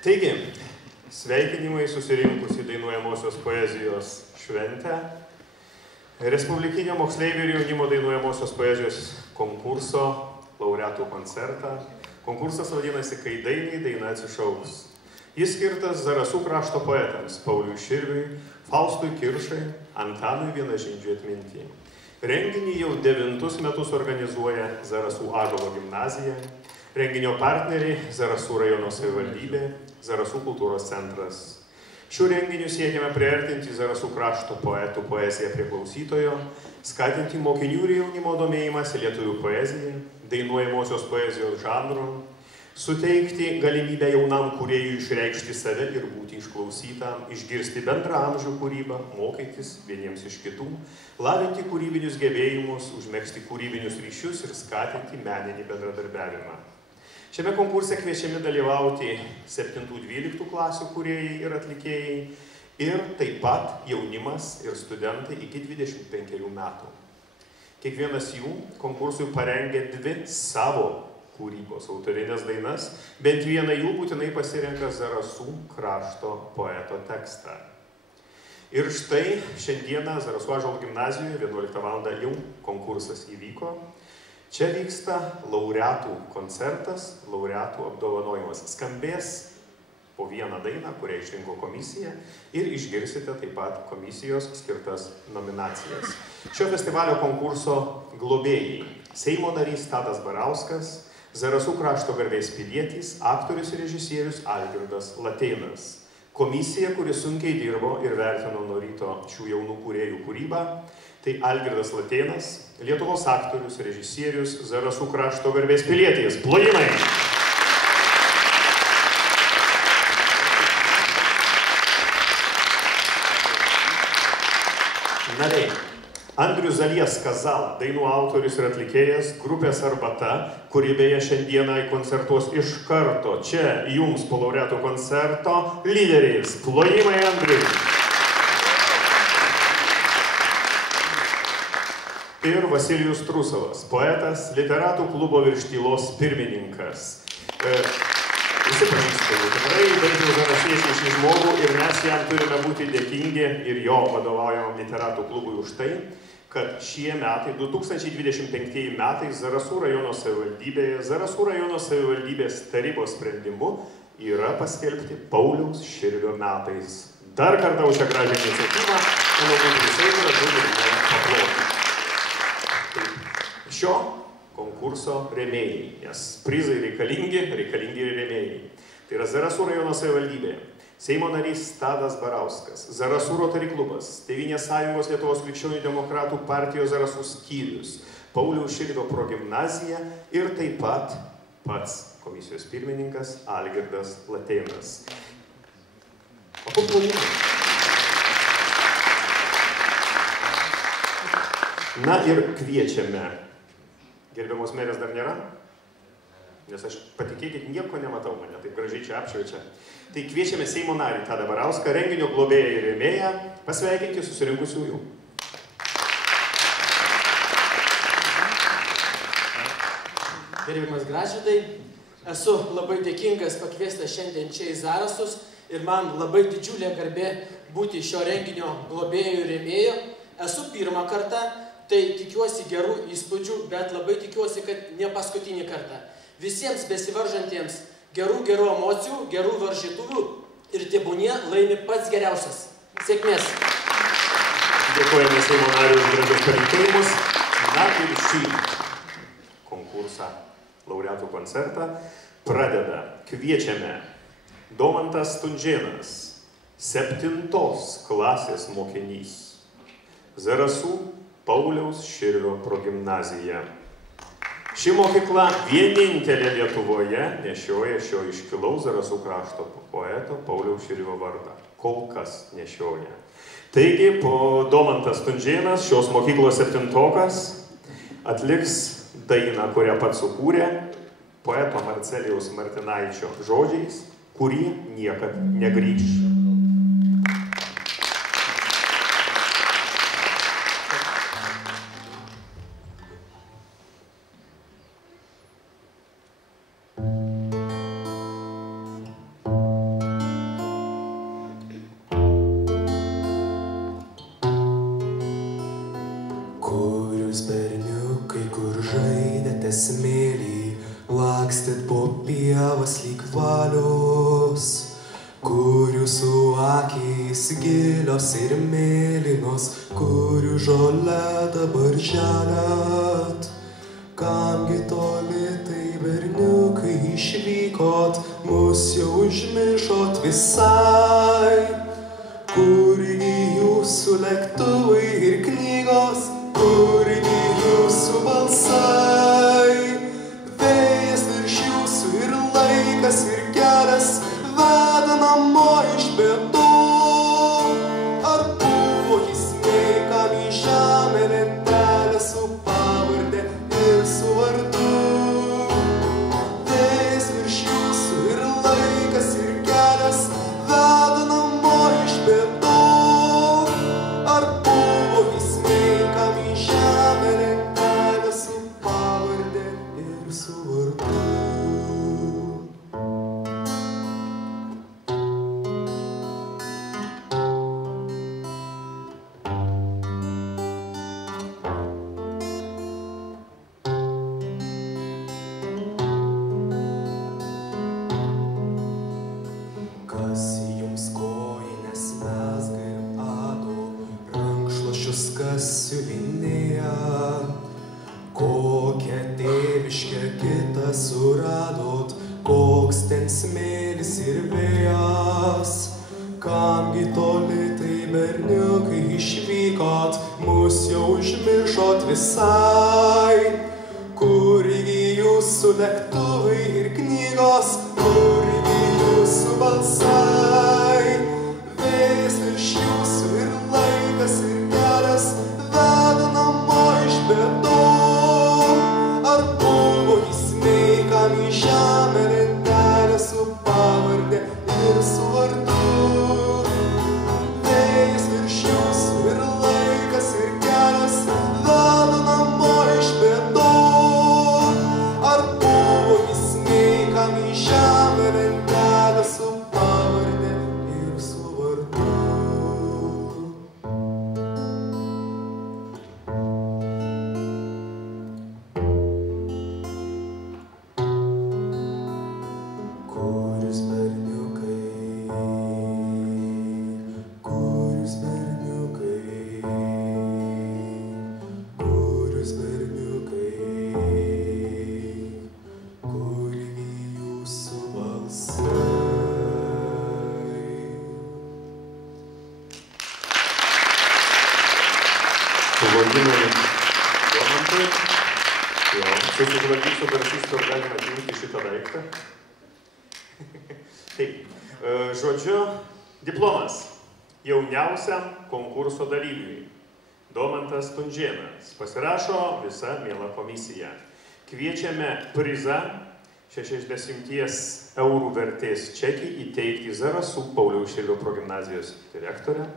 Taigi, sveikinimai susirinkus į dainuojamosios poezijos šventę, Respublikinio moksleivių ir jaunimo dainuojamosios poezijos konkurso laureatų koncertą. Konkursas vadinasi Kai dainiai daina atsišauks. Jis skirtas Zarasų krašto poetams Pauliui Širviui, Faustui Kiršai, Antanui Vienažindžiui atminti. Renginį jau 9 metus organizuoja Zarasų Ąžuolo gimnazija, renginio partneriai Zarasų rajono savivaldybė, Zarasų kultūros centras. Šių renginių siekiame priartinti Zarasų krašto poetų poeziją prie klausytojo, skatinti mokinių ir jaunimo domėjimąsi lietuvių poeziją, dainuojamosios poezijos žanru, suteikti galimybę jaunam kūrėjui išreikšti save ir būti išklausytam, išgirsti bendraamžių kūrybą, mokytis vieniems iš kitų, lavinti kūrybinius gebėjimus, užmegzti kūrybinius ryšius ir skatinti meninį bendradarbiavimą. Šiame konkurse kviečiami dalyvauti 7-12 klasių kūrėjai ir atlikėjai ir taip pat jaunimas ir studentai iki 25 metų. Kiekvienas jų konkursui parengė 2 savo kūrybos autorinės dainas, bent vieną jų būtinai pasirenka Zarasų krašto poeto tekstą. Ir štai šiandieną Zarasų Ąžuolo gimnazijoje 11 val. Jau konkursas įvyko. Čia vyksta laureatų koncertas, laureatų apdovanojimas. Skambės po vieną dainą, kurią išrinko komisija, ir išgirsite taip pat komisijos skirtas nominacijas. Šio festivalio konkurso globėjai: Seimo narys Tadas Barauskas, Zarasų krašto garbės pilietis, aktorius ir režisierius Algirdas Latėnas. Komisija, kuri sunkiai dirbo ir vertino nuo ryto šių jaunų kūrėjų kūrybą, tai Algirdas Latėnas, Lietuvos aktorius, režisierius, Zarasų krašto garbės pilietis. Plojimai! Nariai: Andrius Zalieskas Zala, dainų autorius ir atlikėjas, grupės Arbata, kuri beje šiandieną koncertuos iš karto čia jums po laureatų koncerto, lyderis. Plojimai Andriui! Ir Vasilijus Trusovas, poetas, literatų klubo Virš tylos pirmininkas. Visi pažįstami, tikrai bent jau zarasiečiai šį žmogų ir mes jam turime būti dėkingi ir jo vadovaujamam literatų klubui už tai, kad šie metai, 2025 metai, Zarasų rajono savivaldybėje, Zarasų rajono savivaldybės tarybos sprendimu yra paskelbti Pauliaus Širvio metais. Dar kartą už šią gražią iniciatyvą, manau, kad visai yra turime paploti. Šio konkurso rėmėjai, nes prizai reikalingi ir rėmėjai. Tai yra Zarasų rajono savivaldybė, Seimo narys Tadas Barauskas, Zarasų Rotary klubas, Tėvynės sąjungos Lietuvos krikščionių demokratų partijos Zarasų skyrius, Pauliaus Širvio progimnazija ir taip pat pats komisijos pirmininkas Algirdas Latėnas. Na ir kviečiame. Gerbiamos merės dar nėra? Nes aš, patikėkit, nieko nematau, mane taip gražiai čia apšviečia. Tai kviečiame Seimo narį Tadą Barauską, renginio globėją ir rėmėją, pasveikinti susirinkusiųjų. Gerbiamas Gražvydai, esu labai dėkingas pakviestas šiandien čia į Zarasus ir man labai didžiulė garbė būti šio renginio globėjų ir rėmėjų. Esu pirmą kartą. Tai tikiuosi gerų įspūdžių, bet labai tikiuosi, kad ne paskutinį kartą. Visiems besivaržantiems gerų emocijų, gerų varžytuvių ir tebūnie laimi pats geriausias. Sėkmės! Dėkojame Seimo nariui už gražius palinkėjimus. Na ir šį konkursą, laureatų koncertą, pradeda. Kviečiame Domantas Stunžėnas, 7 klasės mokinys, Zarasų Pauliaus Širvio progimnazija. Ši mokykla vienintelė Lietuvoje nešioja šio iškilaus Zarasų krašto poeto Pauliaus Širvio vardą. Kol kas nešioja. Taigi, po Domantas Stunžėnas, šios mokyklos 7-okas, atliks dainą, kurią pats sukūrė, poeto Marcelijaus Martinaičio žodžiais, kurie niekad negrįš. pievas lyg valios, kur jūsų akys gilios ir mėlynos, kur jų žolė dabar želiat. Kamgi toli tai berniukai išvykot, mus jau užmiršot visai. Kurgi jūsų lėktuvai ir knygos, kurgi jūsų balsai. Vėjas virš jūsų ir laikas ir kelias veda namo iš pietų. Ar buvo jis nei kam į žemę lentelę su pavarde ir su vardu? Vėjas virš jūsų ir laikas ir kelias veda namo iš pietų. Ar buvo jis nei kam į žemę lentelę su pavarde ir su vardu? Kas jums kojines mezga ir ado, rankšluosčius kas siuvinėja, kokią tėviškę kitą suradot, koks ten smėlis ir vėjas. Kamgi toli tai berniukai išvykot, mus jau užmiršot visai. Kurgi jūsų lėktuvai ir knygos, kurgi jūsų balsai. Vėjas virš jūsų ir laikas ir kelias veda namo iš pietų. Ar buvo jis nei kam į žemę lentelę su pavarde ir su vardu? Vėjas virš jūsų ir laikas ir kelias veda namo iš pietų. Ar buvo jis nei kam į žemę lentelę su pavarde ir su vardu? Kur jūs berniukai, kur jūs berniukai, kur jūs berniukai, kurgi jūsų balsai. Vladimai Domantai. Jo, susižvalgysiu garsystu, ar galima atjungti šitą daiktą. Taip, žodžiu, diplomas jauniausiam konkurso dalyviui. Domantas Tunžėnas. Pasirašo visa miela komisija. Kviečiame prizą 60 eurų vertės čekį įteikti Zarasų Pauliaus Širvio progimnazijos direktorę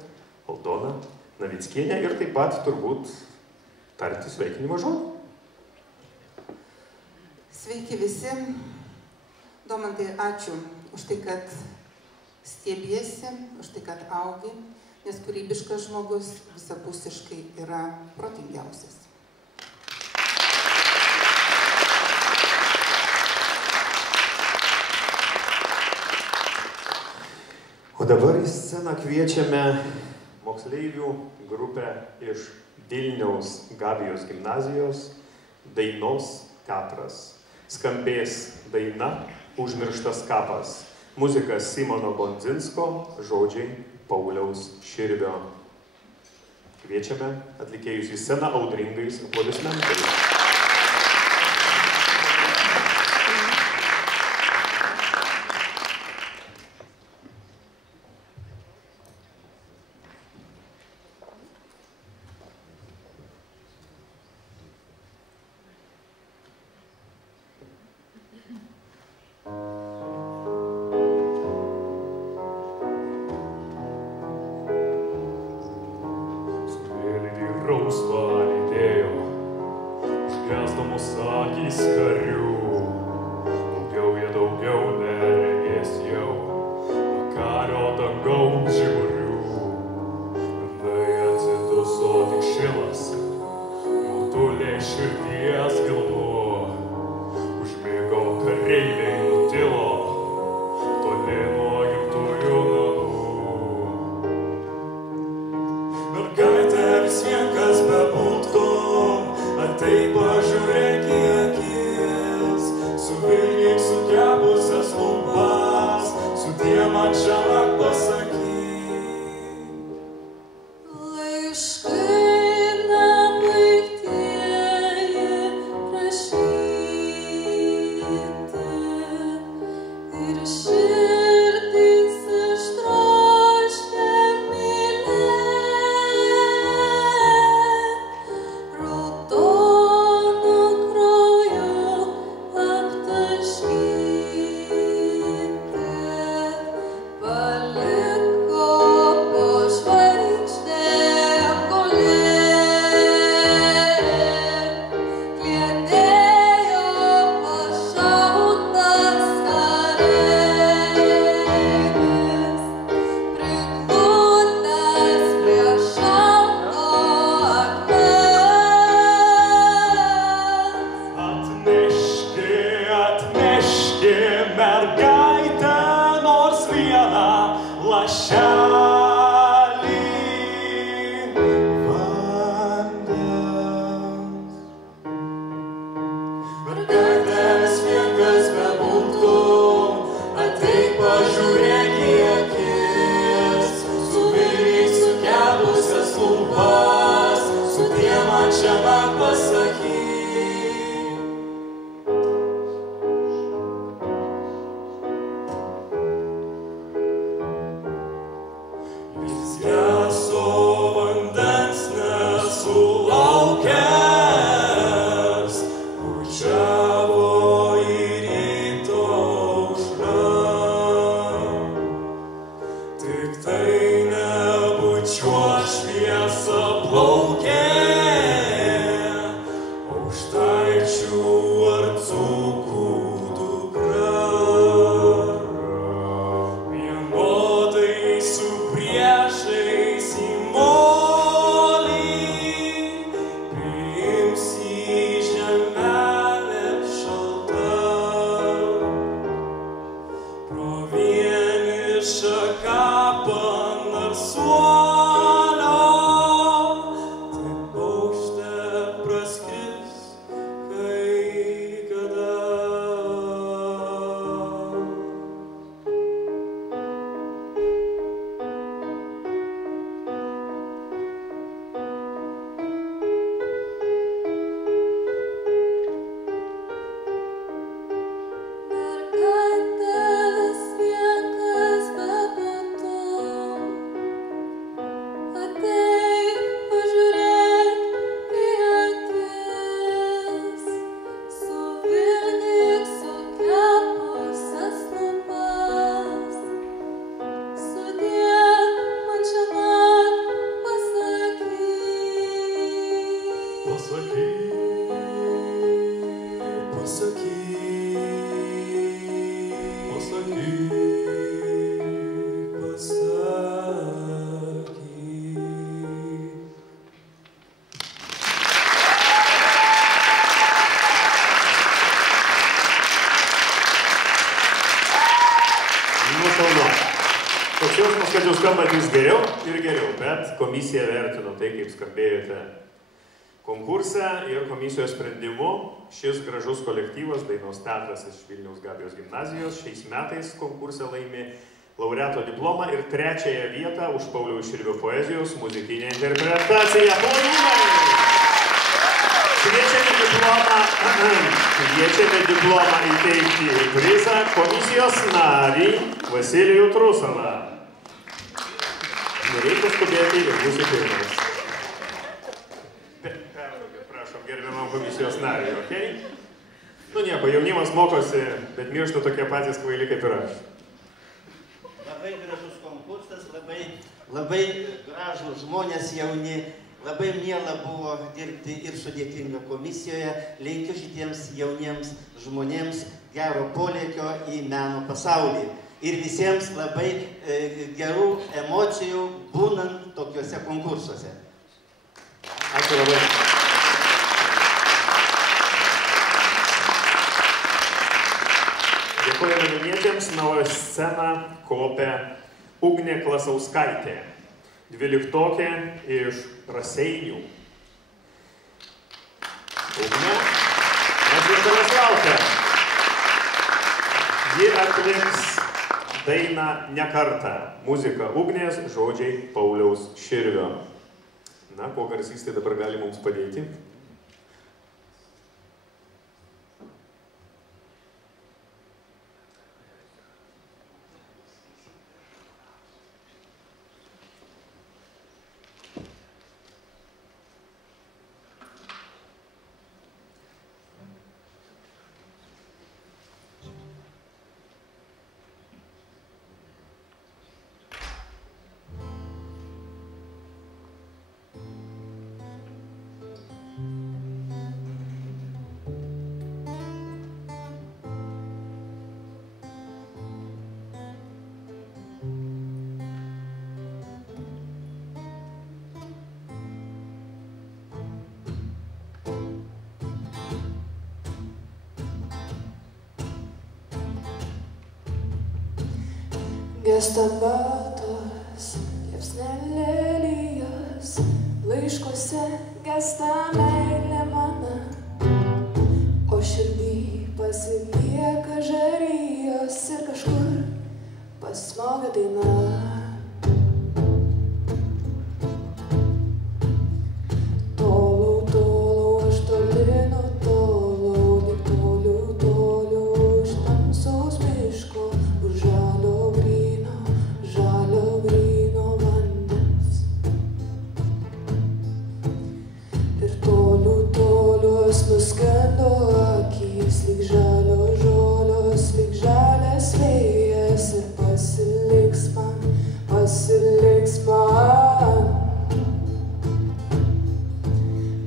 Aldoną Navickienę ir taip pat turbūt tarti sveikinimo žodį. Sveiki visi. Domantai, ačiū už tai, kad stiebiesi, už tai, kad augi, nes kūrybiškas žmogus visapusiškai yra protingiausias. O dabar į sceną kviečiame moksleivių grupę iš Vilniaus Gabijos gimnazijos Dainos teatras. Skambės daina Užmirštas kapas. Muzika Simono Bondzinsko, žodžiai Pauliaus Širvio. Kviečiame atlikėjus į sceną audringais aplodismentais. Rausva lydėjo man čia pasakyk. Kad jūs skambate geriau ir geriau, bet komisija vertino tai, kaip skambėjote konkurse ir komisijos sprendimu šis gražus kolektyvas Dainos teatras iš Vilniaus Gabijos gimnazijos šiais metais konkurse laimi laureato diplomą ir 3-ąją vietą už Pauliaus Širvio poezijos muzikinę interpretaciją. Kviečiame diplomą įteikti prizą komisijos narį Vasilijų Trusovą. Nereikia skubėti ir būsi pirmas. Prašom, gerbiamam komisijos nariui, okei? Nu nieko, jaunimas mokosi, bet miršta tokie patys kvaili kaip ir aš. Labai gražus konkursas, labai gražus žmonės jauni, labai miela buvo dirbti ir sudėtinga komisijoje. Linkiu šitiems jauniems žmonėms gero polėkio į meno pasaulį. Ir visiems labai gerų emocijų būnant tokiuose konkursuose. Ačiū labai. Dėkojame jauniečiams, na o sceną kopia Ugnė Klasauskaitė, 12-okė iš Raseinių. Ugnė, mes ir tavęs laukia. Ji atliks dainą Ne kartą. Muzika Ugnės, žodžiai Pauliaus Širvio. Na, kuo garsistai dabar gali mums padėti? Gesta batos, liepsnelė lyjos, laiškuose gesta meilė mana, o širdį pasilieka žarijos ir kažkur pasmoga daina. Tolau, tolau, aš toli nutolau, tik toliau, toliau iš tamsaus miško, už žalio gryno vandens. Ir tolius nuskendo akys, lyg žalio žolios, lyg žalias vėjas, ir pasiliks man.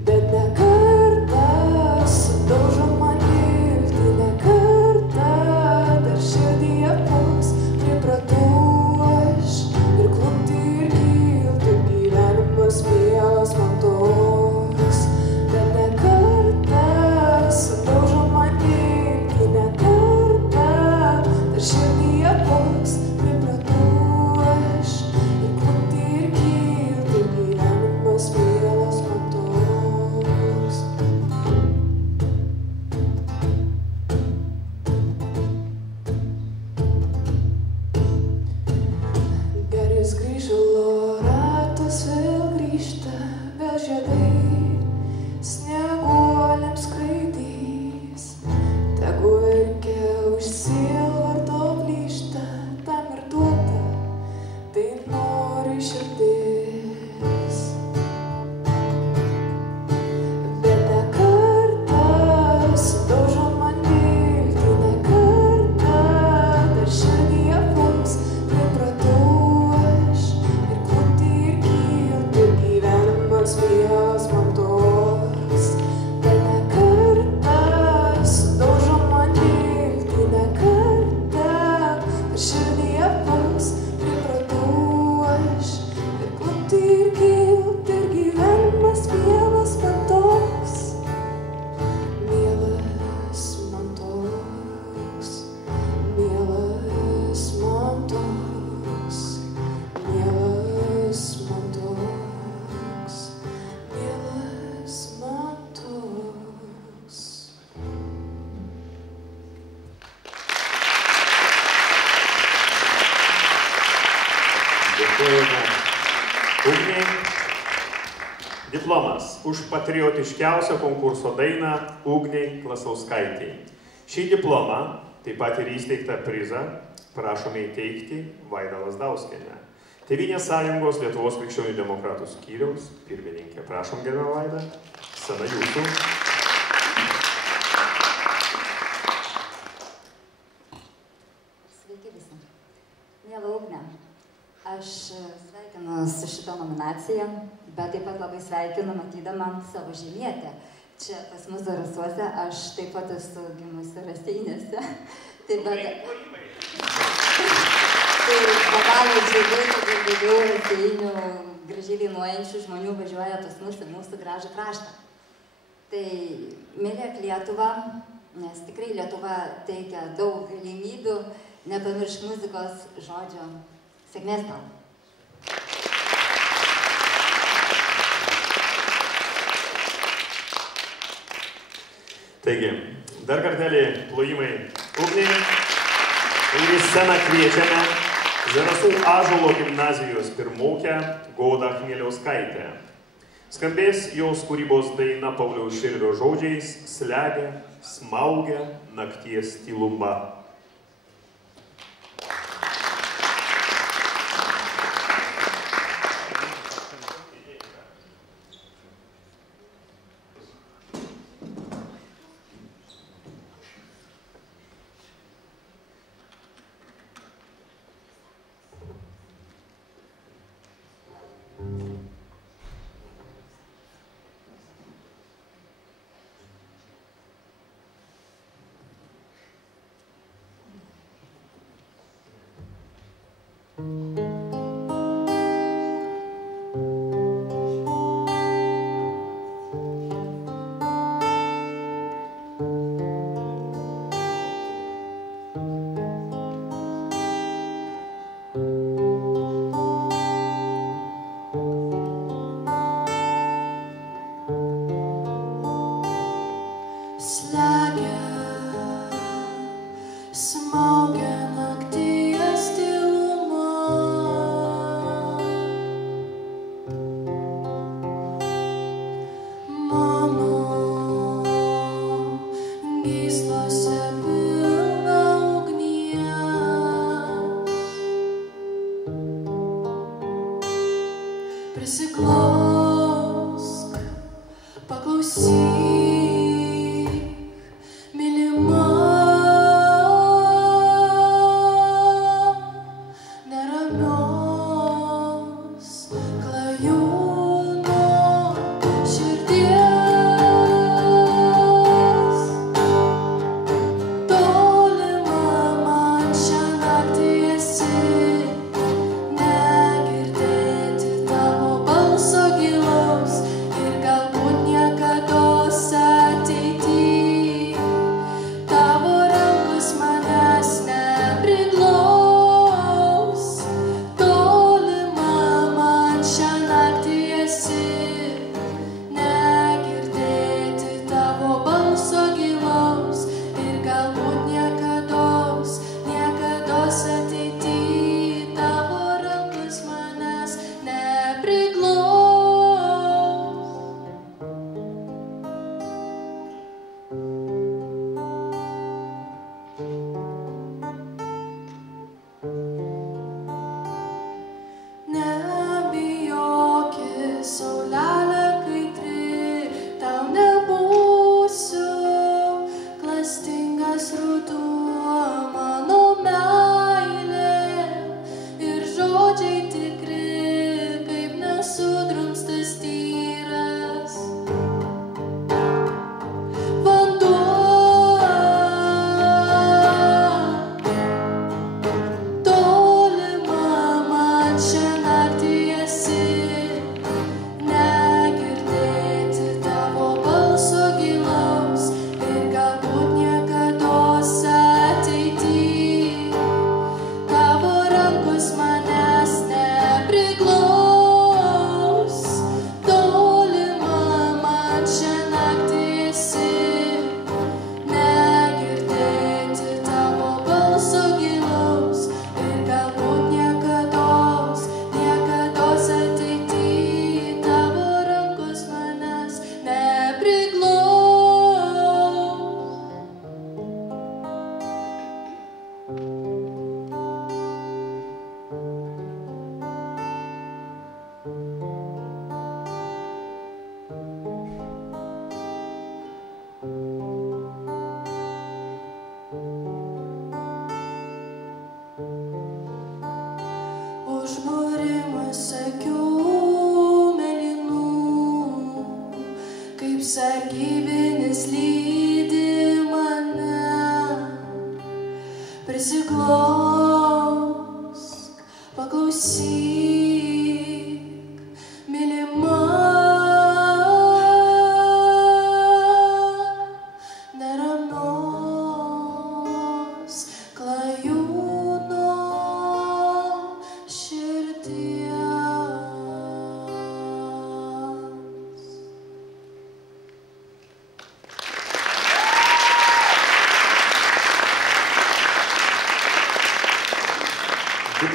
Bet ne kartą sudaužo man viltį, ne kartą dar širdyje puls, pripratau aš ir klupti ir kilti, gyvenimas mielas man toks. Bet ne kartą sudaužo man viltį, ne kartą dar širdyje puls, pripratau aš ir klupti ir kilti, gyvenimas mielas man toks. Garis grįžo, ratas vėl grįžta, vėl žiedai snieguoliams skraidys. Tegu verkia už sielvarto plyšta, tam ir duota, tai nori širdis. Bet ne kartą sudaužo man viltį, ne kartą dar širdyje puls, pripratau aš ir klupti ir kilti, gyvenimas mielas man toks. Bet ne kartą sudaužo man viltį, ne kartą dar širdyje puls, pripratau aš ir klupti ir kilti, ir gyvenimas mielas man toks. Mielas man toks, mielas man toks, mielas man toks, mielas man toks. Dėkojame Ugniai. Diplomas už patriotiškiausią konkurso dainą Ugniai Klasauskaitei. Šį diplomą, taip pat ir įsteigtą prizą, prašome įteikti Vaida Lazdauskienė, Tėvynės sąjungos Lietuvos krikščionių demokratų skyriaus pirmininkė. Prašom, gerbiama Vaida, scena jūsų. Sveiki visi. Miela Ugne, aš sveikinu su šitą nominaciją, bet taip pat labai sveikinu matydama savo žemietę. Čia pas mus Zarasuose, aš taip pat esu gimusi Raseiniuose. Tai be galo džiugu, kad daugiau Raseinių gražiai dainuojančių žmonių važiuoja pas mus į mūsų gražų kraštą. Tai mylėk Lietuvą, nes tikrai Lietuva teikia daug galimybių, nepamiršk muzikos, žodžio. Sėkmės tau. Taigi, dar kartelį plojimai Ugniai. Ir į sceną kviečiame Zarasų Ąžuolo gimnazijos pirmokę Godą Chmieliauskaitę. Skambės jos kūrybos daina Pauliaus Širvio žodžiais Slegia, smaugia nakties tyluma.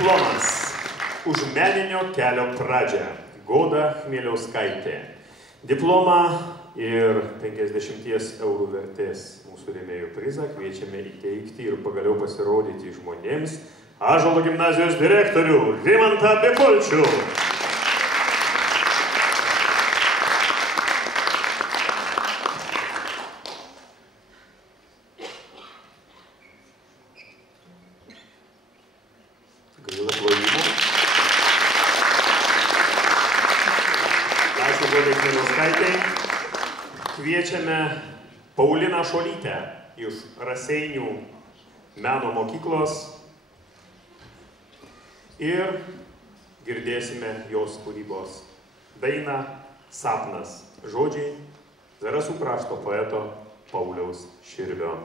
diplomas už meninio kelio pradžią Goda Chmieliauskaitė. Diplomą ir 50 eurų vertės mūsų rėmėjų prizą kviečiame įteikti ir pagaliau pasirodyti žmonėms Ąžuolo gimnazijos direktorių Rimantą Bikulčių. Gaila plojimų. Ačiū Godai Chmieliauskaitei. Kviečiame Pauliną Šolytę iš Raseinių meno mokyklos ir girdėsime jos kūrybos dainą Sapnas. Žodžiai Zarasų krašto poeto Pauliaus Širvio.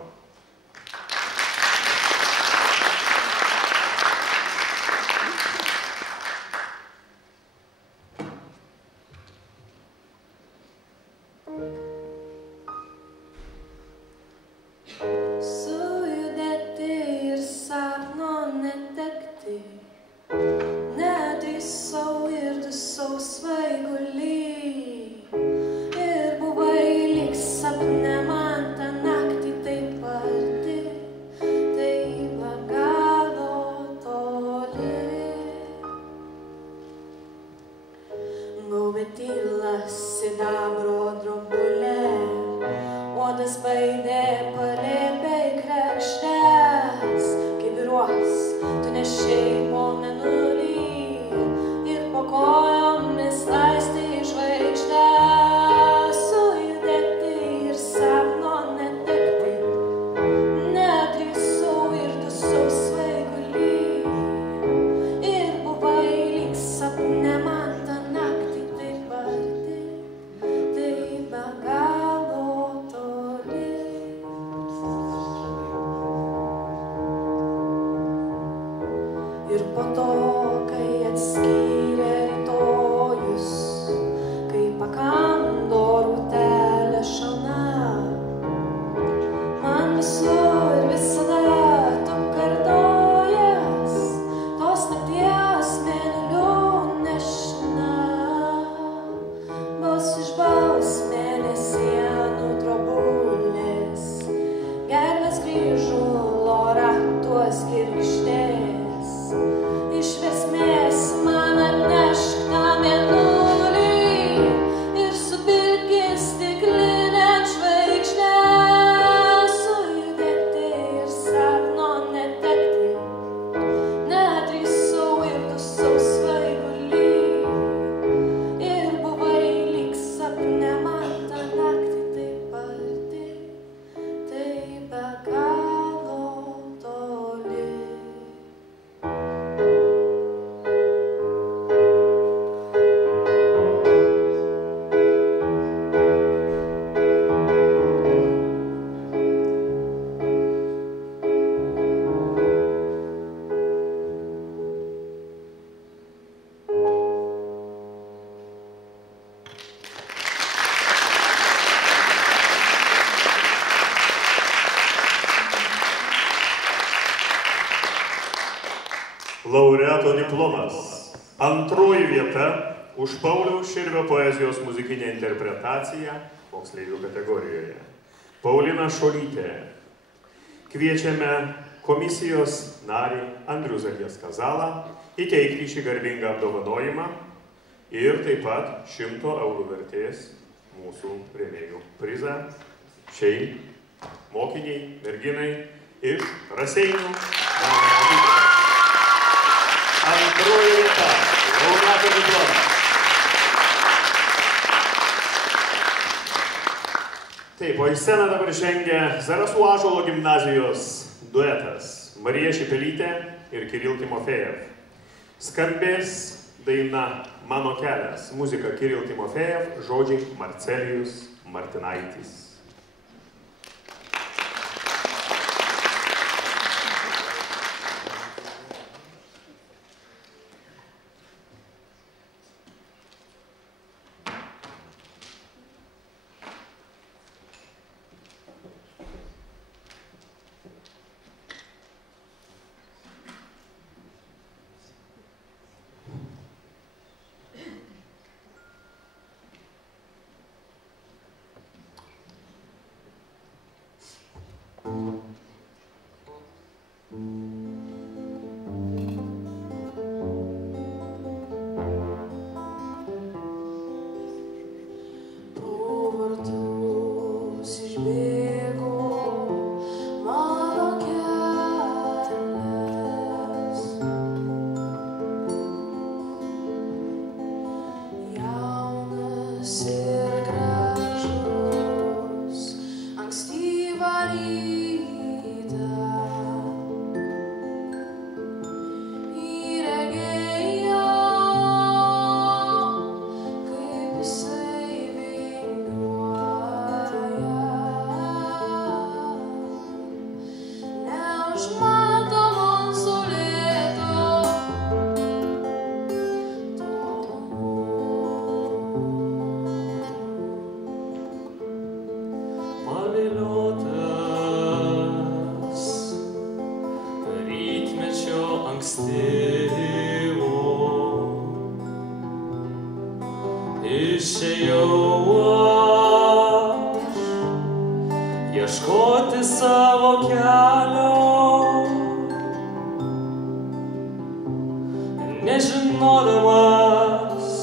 Laureato diplomas. Antroji vieta už Pauliaus Širvio poezijos muzikinę interpretaciją moksleivių kategorijoje. Paulina Šolytė. Kviečiame komisijos narį Andrių Zalies Kazalą įteikti šį garbingą apdovanojimą ir taip pat 100 eurų vertės mūsų rėmėjų prizą šiai mokiniai, merginai iš Raseinių meno mokyklos. Antroji vieta, laureato diplomas. Taip, o į sceną dabar žengia Zarasų Ąžuolo gimnazijos duetas Marija Šipelytė ir Kiril Timofejev. Skambės daina Mano kelias, muzika Kiril Timofejev, žodžiai Marcelijus Martinaitis. Išėjau aš ieškoti savo kelio, nežinodamas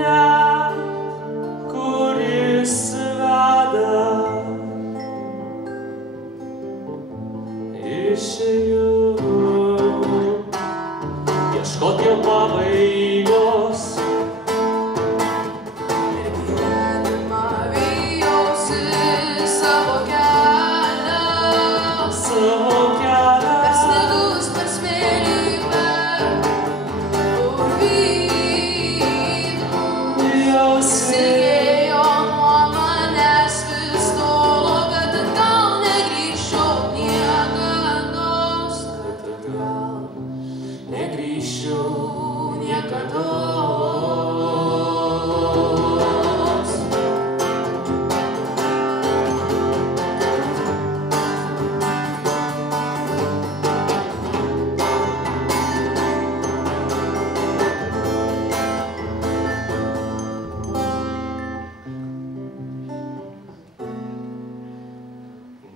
net, kur jis veda. Išėjau ieškoti jo pabaigos.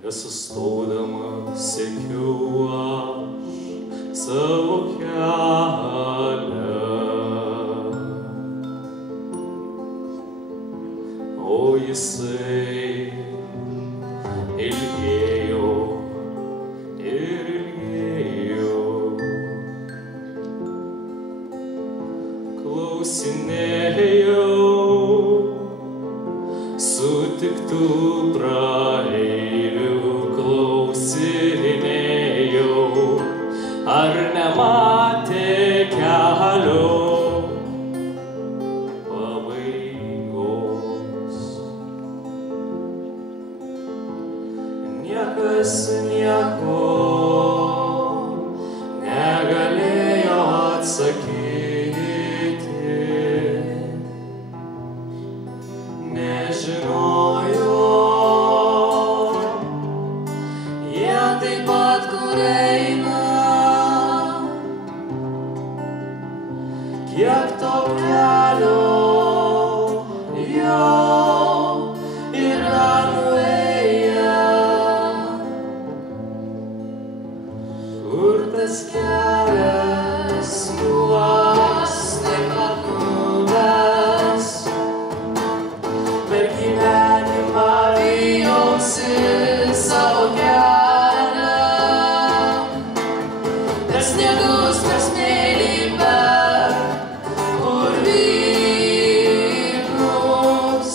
Nesustodamas sekiau aš savo kelią, o jisai ilgėjo ir ilgėjo. Klausinėjau sutiktų praeivių, klausinėjau, ar nematė kelio pabaigos. Niekas nieko negalėjo atsakyti, nežinojo. Jie taip pat kur eina, kiek to kelio jau yra nuėję. Kur tas kelias juos taip pat nuves. Per gyvenimą vijausi savo kelią, per sniegus, per smėlį, per urvynus.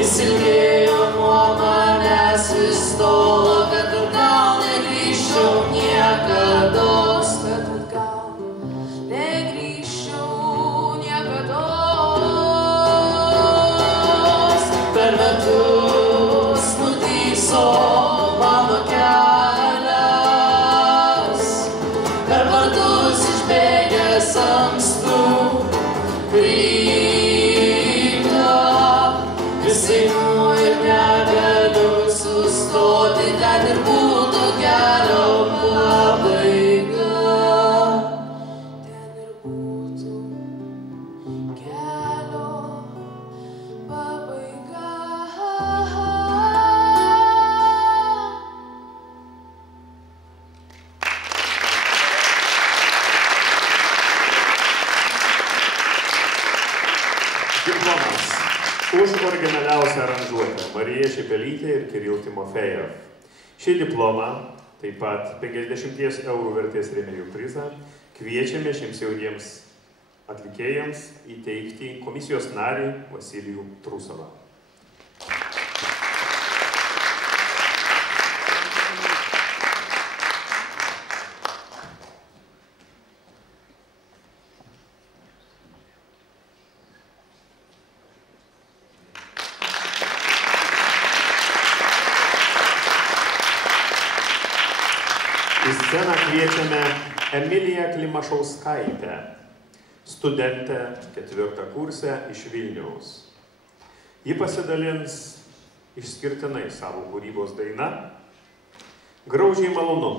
Jis ilgėjo nuo manęs vis tolo, kad atgal negrįžčiau niekados, kad atgal negrįžčiau niekados. Per metus nutyso mano kelias, per vartus išbėgęs ankstų kryptą. Vis einu ir negaliu sustoti, ten ir būtų kelio pabaiga. Ten ir būtų kelio pabaiga. Diplomas už originaliausią aranžuotę Marija Šepelytė ir Kiril Timofejev. Šį diplomą, taip pat 50 eurų vertės rėmėjų prizą, kviečiame šiems jauniems atlikėjams įteikti komisijos narį Vasilijų Trusovą. Į sceną kviečiame Emiliją Klimašauskaitę, studentę 4. kursę iš Vilniaus. Ji pasidalins išskirtinai savo kūrybos daina Graužiai malonu.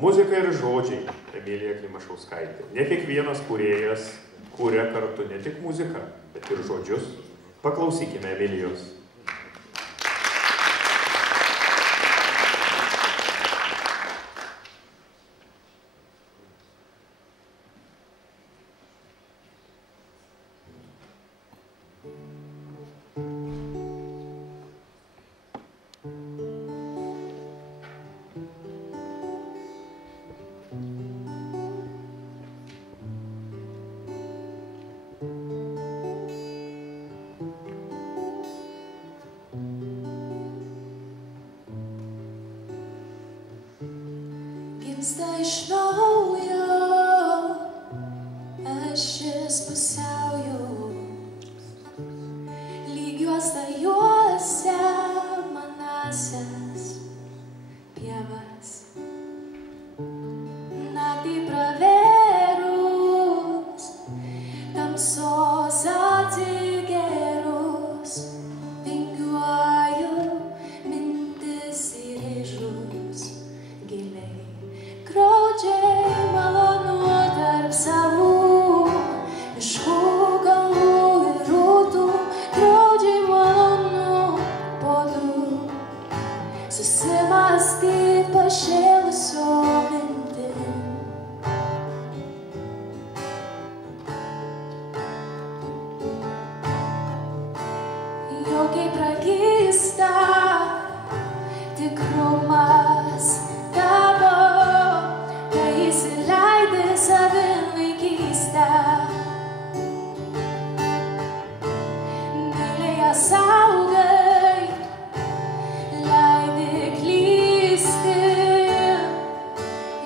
Muzika ir žodžiai Emilija Klimašauskaitė. Ne kiekvienas kūrėjas kūrė kartu ne tik muziką, bet ir žodžius, Paklausykime Emilijos. Gimsta iš naujo, ašis pusiaujo, lygiuosta juose manasias pievas. Naktį pravėrus, tamsos atsigėrus, vingiuoju mintis įrėžus giliai. Graudžiai malonu tarp savų miškų, kalvų ir rūtų, graudžiai malonu po du susimąstyt pašėlusio mintim. Jau kaip prakeista tikrumas tavo, kai įsileidai savin vaikystę. Mylėję saugai, leidi klysti,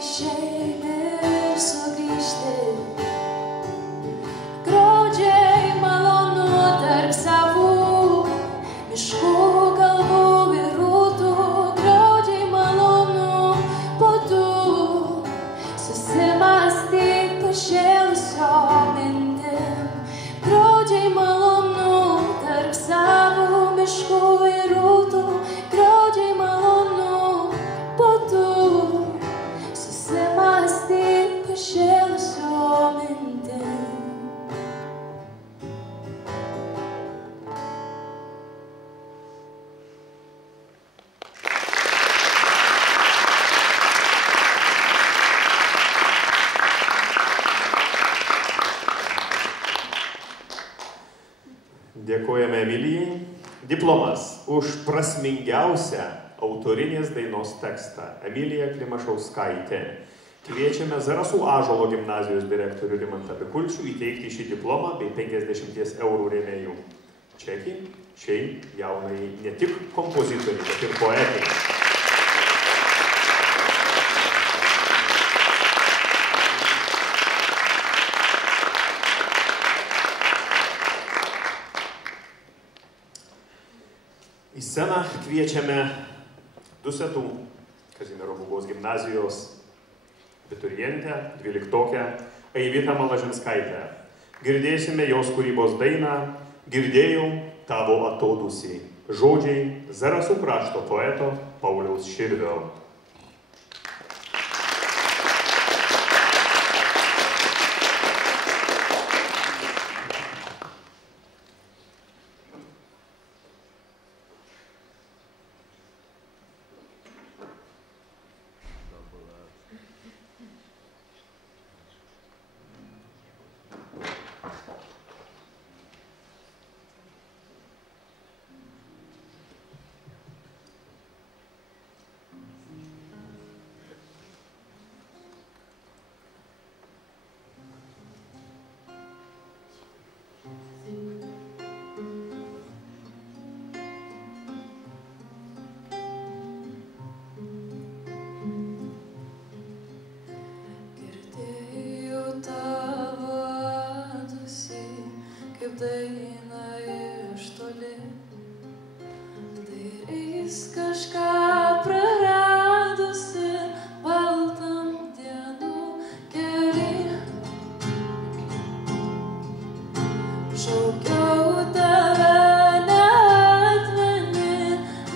išeiti ir sugrįžti. Graudžiai malonu tarp savų miškų, kalvų ir rūtų, graudžiai malonu po du susimąstyt pašėlusio mintim. Graudžiai malonu tarp savų miškų ir rūtų, graudžiai malonu po du susimąstyt pašėlusio mintim. Dėkojame Emilijai. Diplomas už prasmingiausią autorinės dainos tekstą Emilija Klimašauskaitė. Kviečiame Zarasų Ąžuolo gimnazijos direktorių Rimantą Bikulčių įteikti šį diplomą bei 50 eurų rėmėjų čekį šiai jaunai ne tik kompozitoriai, bet ir poetai. Į sceną kviečiame Dusetų Kazimiero Būgos gimnazijos abiturientę, 12-okę Aivitą Malažinskaitę. Girdėsime jos kūrybos dainą Girdėjau tavo atodūsį. Žodžiai Zarasų krašto poeto Pauliaus Širvio. Daina iš toli, dairys kažką praradusi baltam dienų kely. Šaukiau tave, neatmeni,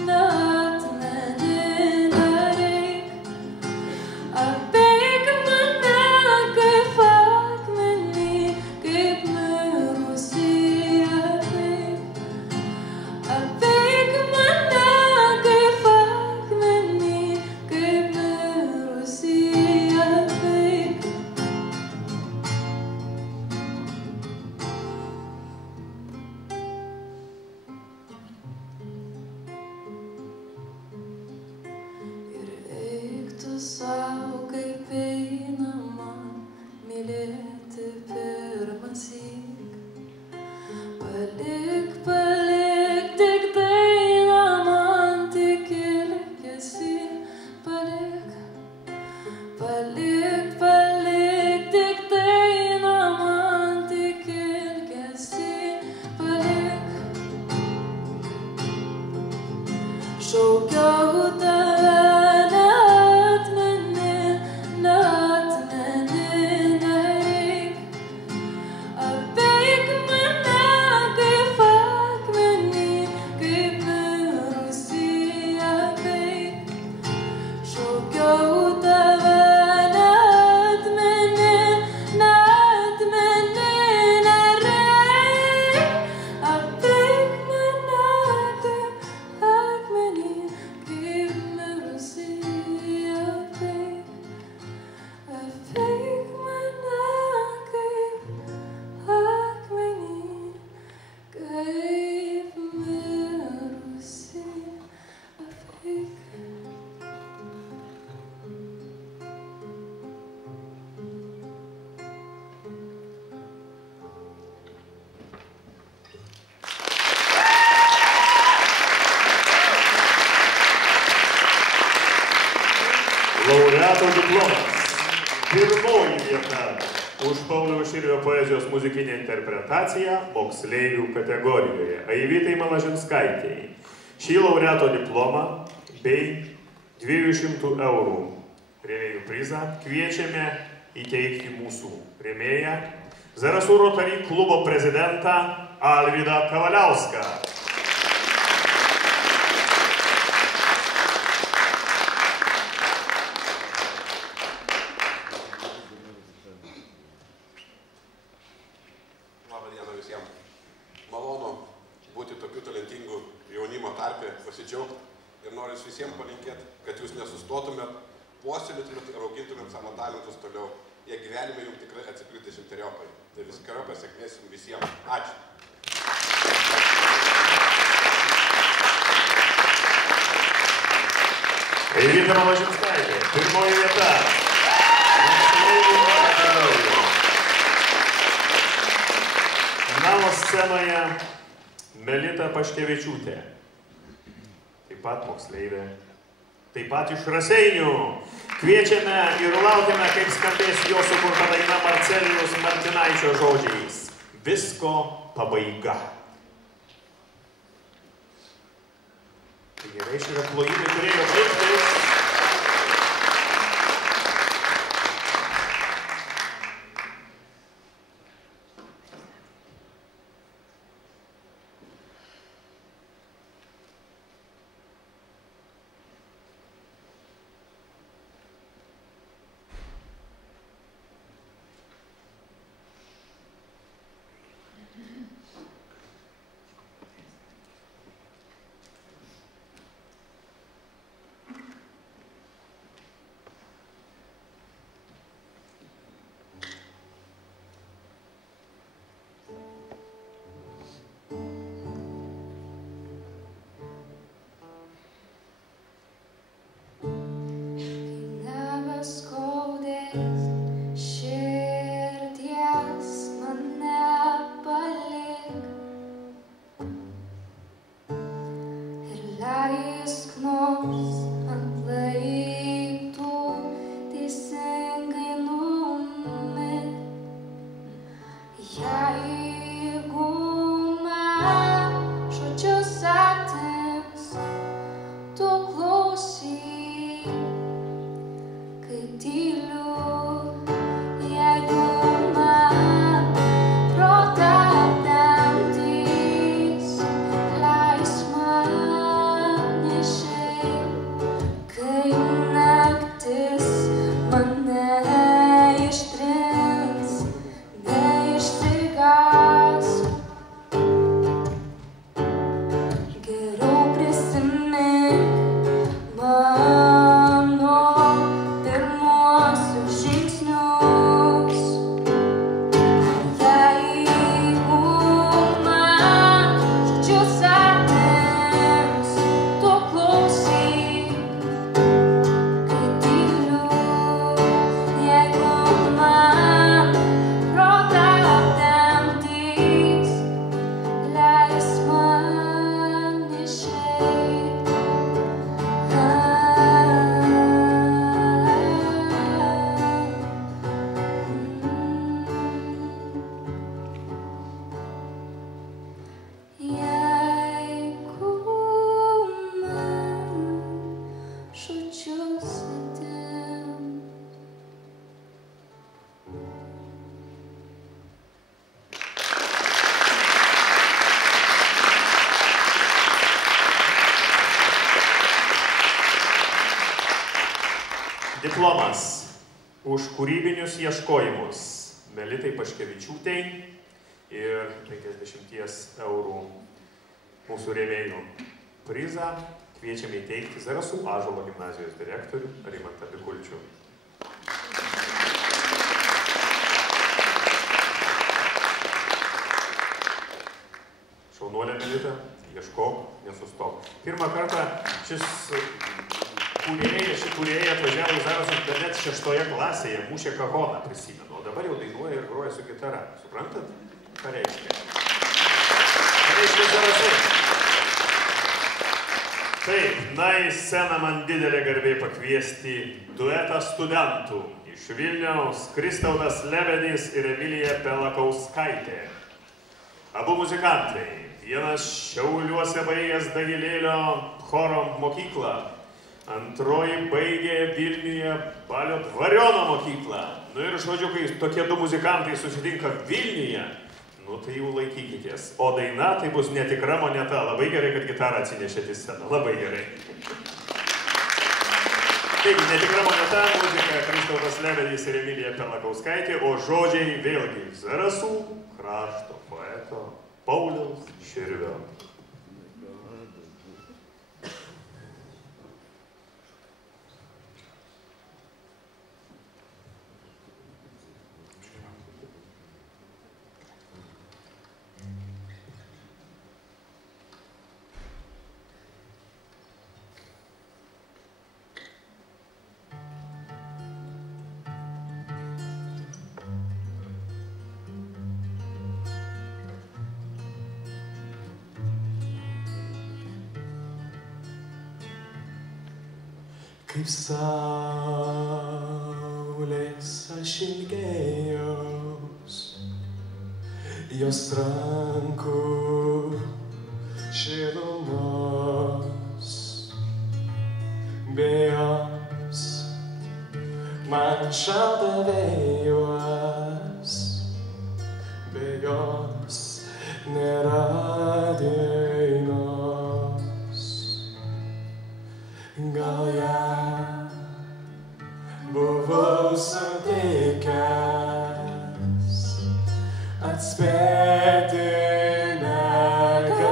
nereik. Apeik mane kaip akmenį, kaip mirusį apeik. laureato diplomas. Pirmoji vieta už Pauliaus Širvio poezijos muzikinę interpretaciją moksleivių kategorijoje Aivytai Malažinskaitei. Šį laureato diplomą bei 200 eurų rėmėjų prizą kviečiame įteikti mūsų rėmėją, Zarasų Rotary klubo prezidentą Alvydą Kavaliauską. Labą dieną visiems. Malonu būti tokiu talentingu jaunimo tarpe, pasidžiaugti ir noriu visiems palinkėti, kad jūs nesustotumėt, puoselėtumėt ir augintumėt savo talentus toliau. Jie gyvenime jums tikrai atsipirks dešimteriopai. Tai visokeriopos sėkmės jums visiems. Ačiū. Aivyta Malažinskaitė, pirmoji vieta. Na, o scenoje Melita Paškevičiūtė. Taip pat moksleivė. Taip pat iš Raseinių. Kviečiame ir laukiame, kaip skambės jo sukurta daina Marcelijaus Martinaičio žodžiais. Visko pabaiga. Tai gerai, šiandien plojimai turėjo baigtis. Diplomas už kūrybinius ieškojimus Melitai Paškevičiūtei ir 50 eurų mūsų rėmėjų prizą kviečiame įteikti Zarasų Ąžuolo gimnazijos direktorių Rimantą Bikulčių. Šaunuolė Melita, ieškok, nesustok. Pirmą kartą ši kūrėja atvažiavo į Zarasus, bet net 6 klasėje mušė kahoną, prisimenu. O dabar jau dainuoja ir groja su gitara. Suprantat? Ką reiškia? Ką reiškia Zarasai? Taip, na į sceną man didelė garbė pakviesti duetą studentų iš Vilniaus Kristaudas Lebenys ir Emilija Pelakauskaitė. Abu muzikantai. Vienas Šiauliuose baigęs Dagilėlio choro mokyklą, antroji baigė Vilniuje Balio Dvariono mokyklą. Nu ir žodžiu, kai tokie du muzikantai susitinka Vilniuje, nu tai jau laikykitės. O daina tai bus netikra moneta. Labai gerai, kad gitarą atsinešėt į sceną. Labai gerai. Taigi, netikra moneta, muzika Kristaudas Lebenys ir Emilija Pelakauskaitė, o žodžiai vėlgi Zarasų krašto poeto Pauliaus Širvio. Kaip saulės aš ilgėjaus, jos rankų šilumos, be jos man šalta vėjuos, be jos nėra dainos. Gal ją buvau sutikęs, atspėti negaliu.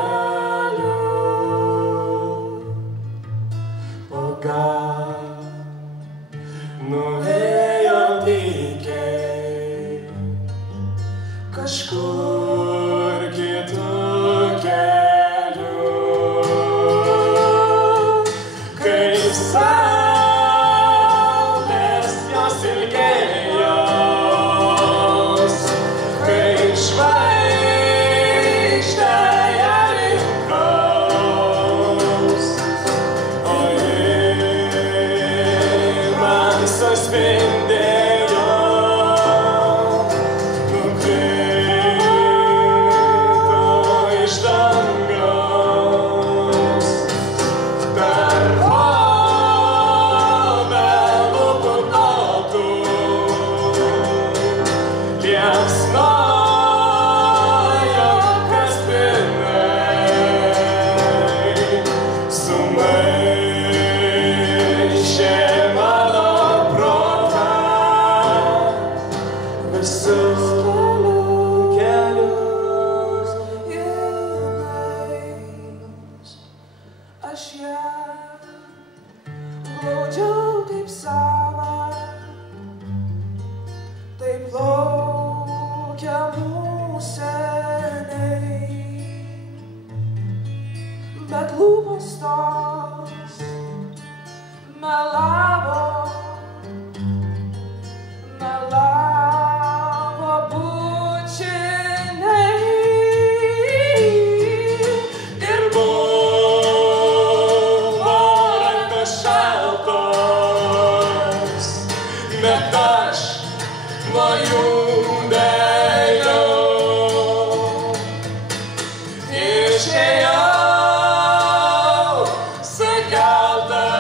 O gal nuėjo tykiai kažkur kitur keliu. Kaip saulės jos ilgėjos, kaip žvaigždė ją rinkaus, o ji man suspindėjo, nukrito iš dangaus. Aš ją glaudžiau kaip savą, taip plaukia mūseniai, bet lūpos tos melavo, melavo bučiniai. Ir bet aš nuo jų bėgau, išėjau sukeltas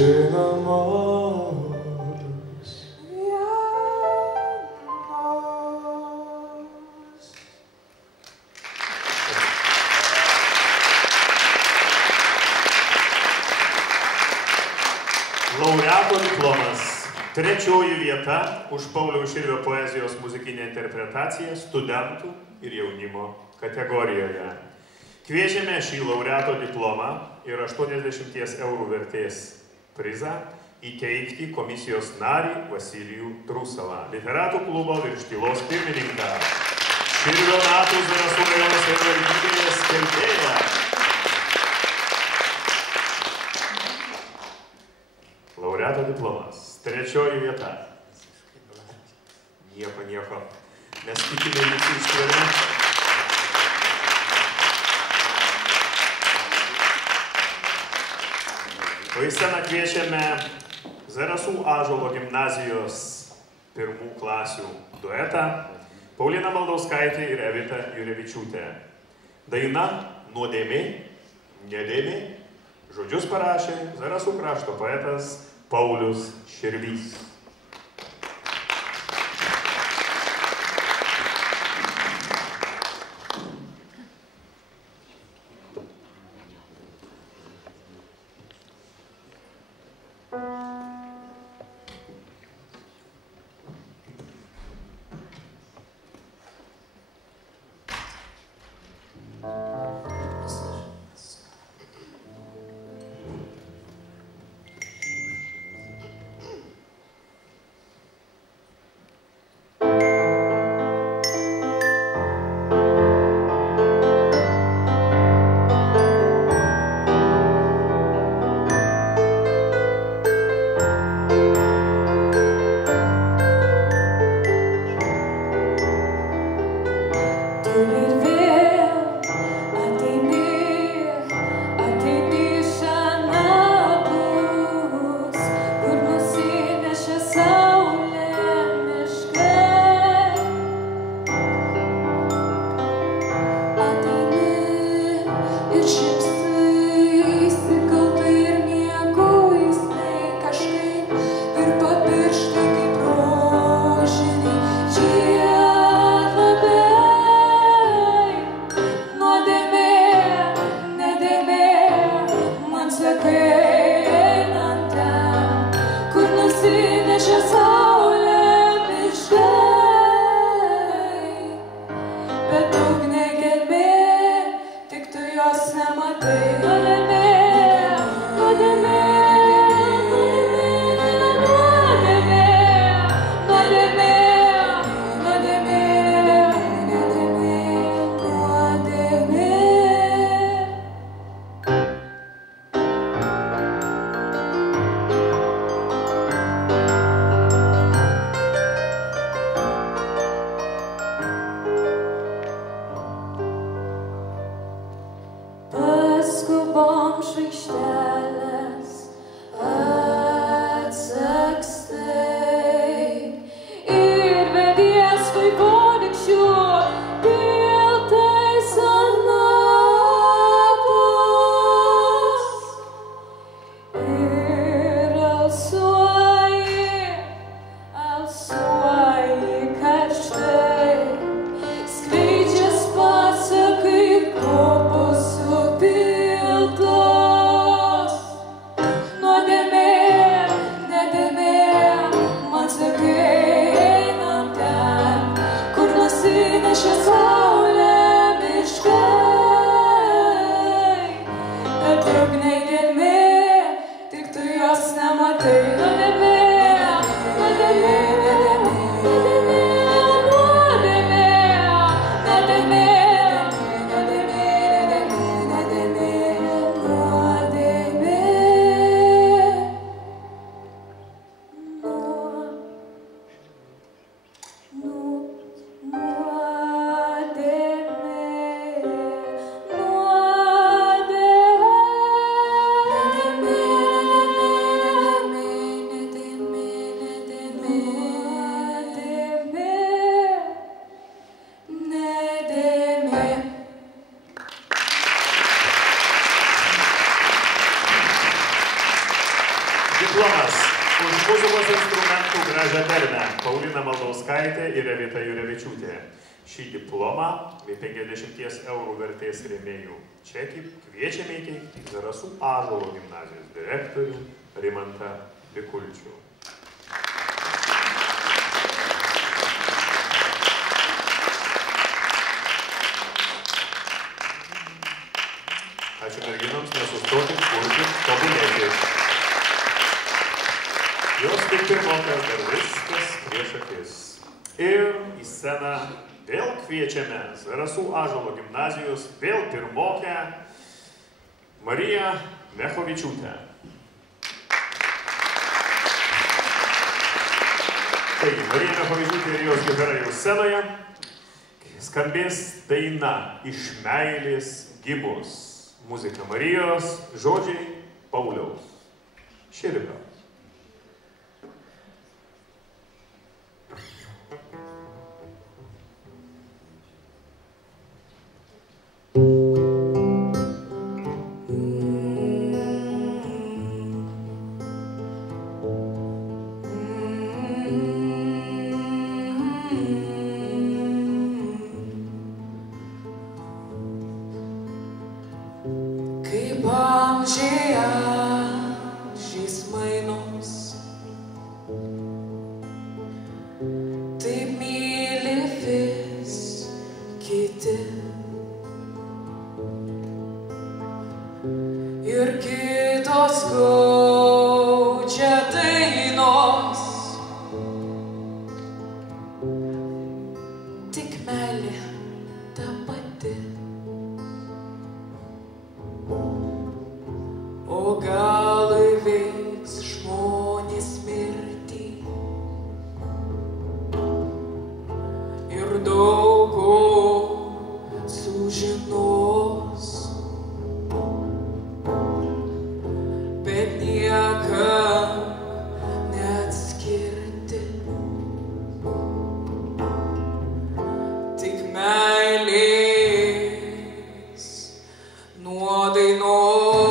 žinamos. Laureato diplomas. Trečioji vieta už Pauliaus Širvio poezijos muzikinę interpretaciją studentų ir jaunimo kategorijoje. Kviečiame šį laureato diplomą ir 80 eurų vertės prizą įteikti komisijos narį Vasilijų Trusavą, literatų klubo Virš tylos pirmininką, Širvio metų Zarasų rajono savivaldybėje skelbėją. Laureato diplomas. Trečioji vieta. Nieko. Mes tikime jūsų ištvermę. O į sceną kviečiame Zarasų Ąžuolo gimnazijos pirmų klasių duetą Paulina Maldauskaitė ir Evita Jurevičiūtė. Daina Nuodėmė, nedėmė. Žodžius parašė Zarasų krašto poetas Paulius Širvys. diplomas už muzikos instrumentų gražią dermę Paulina Maldauskaitė ir Evita Jurevičiūtė. Šį diplomą bei 50 eurų vertės rėmėjų čekį kviečiame įteikti Zarasų Ąžuolo gimnazijos direktorių Rimantą Bikulčių. Ačiū merginoms, nesustokit, kurkit, tobulėkit. Jos kaip pirmokas dar viskas prieš akis. Ir į sceną vėl kviečiame Zarasų Ąžuolo gimnazijos vėl pirmokę Mariją Mechovičiūtę. Taigi, Marija Mechovičiūtė ir jos gitara jau scenoje. Skambės daina Iš meilės gimus. Muzika Marijos, žodžiai Pauliaus. Širvio. Dainos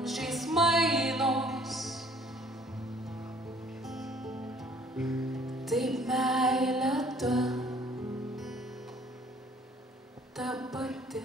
amžiais mainos. Taip meilė ta pati.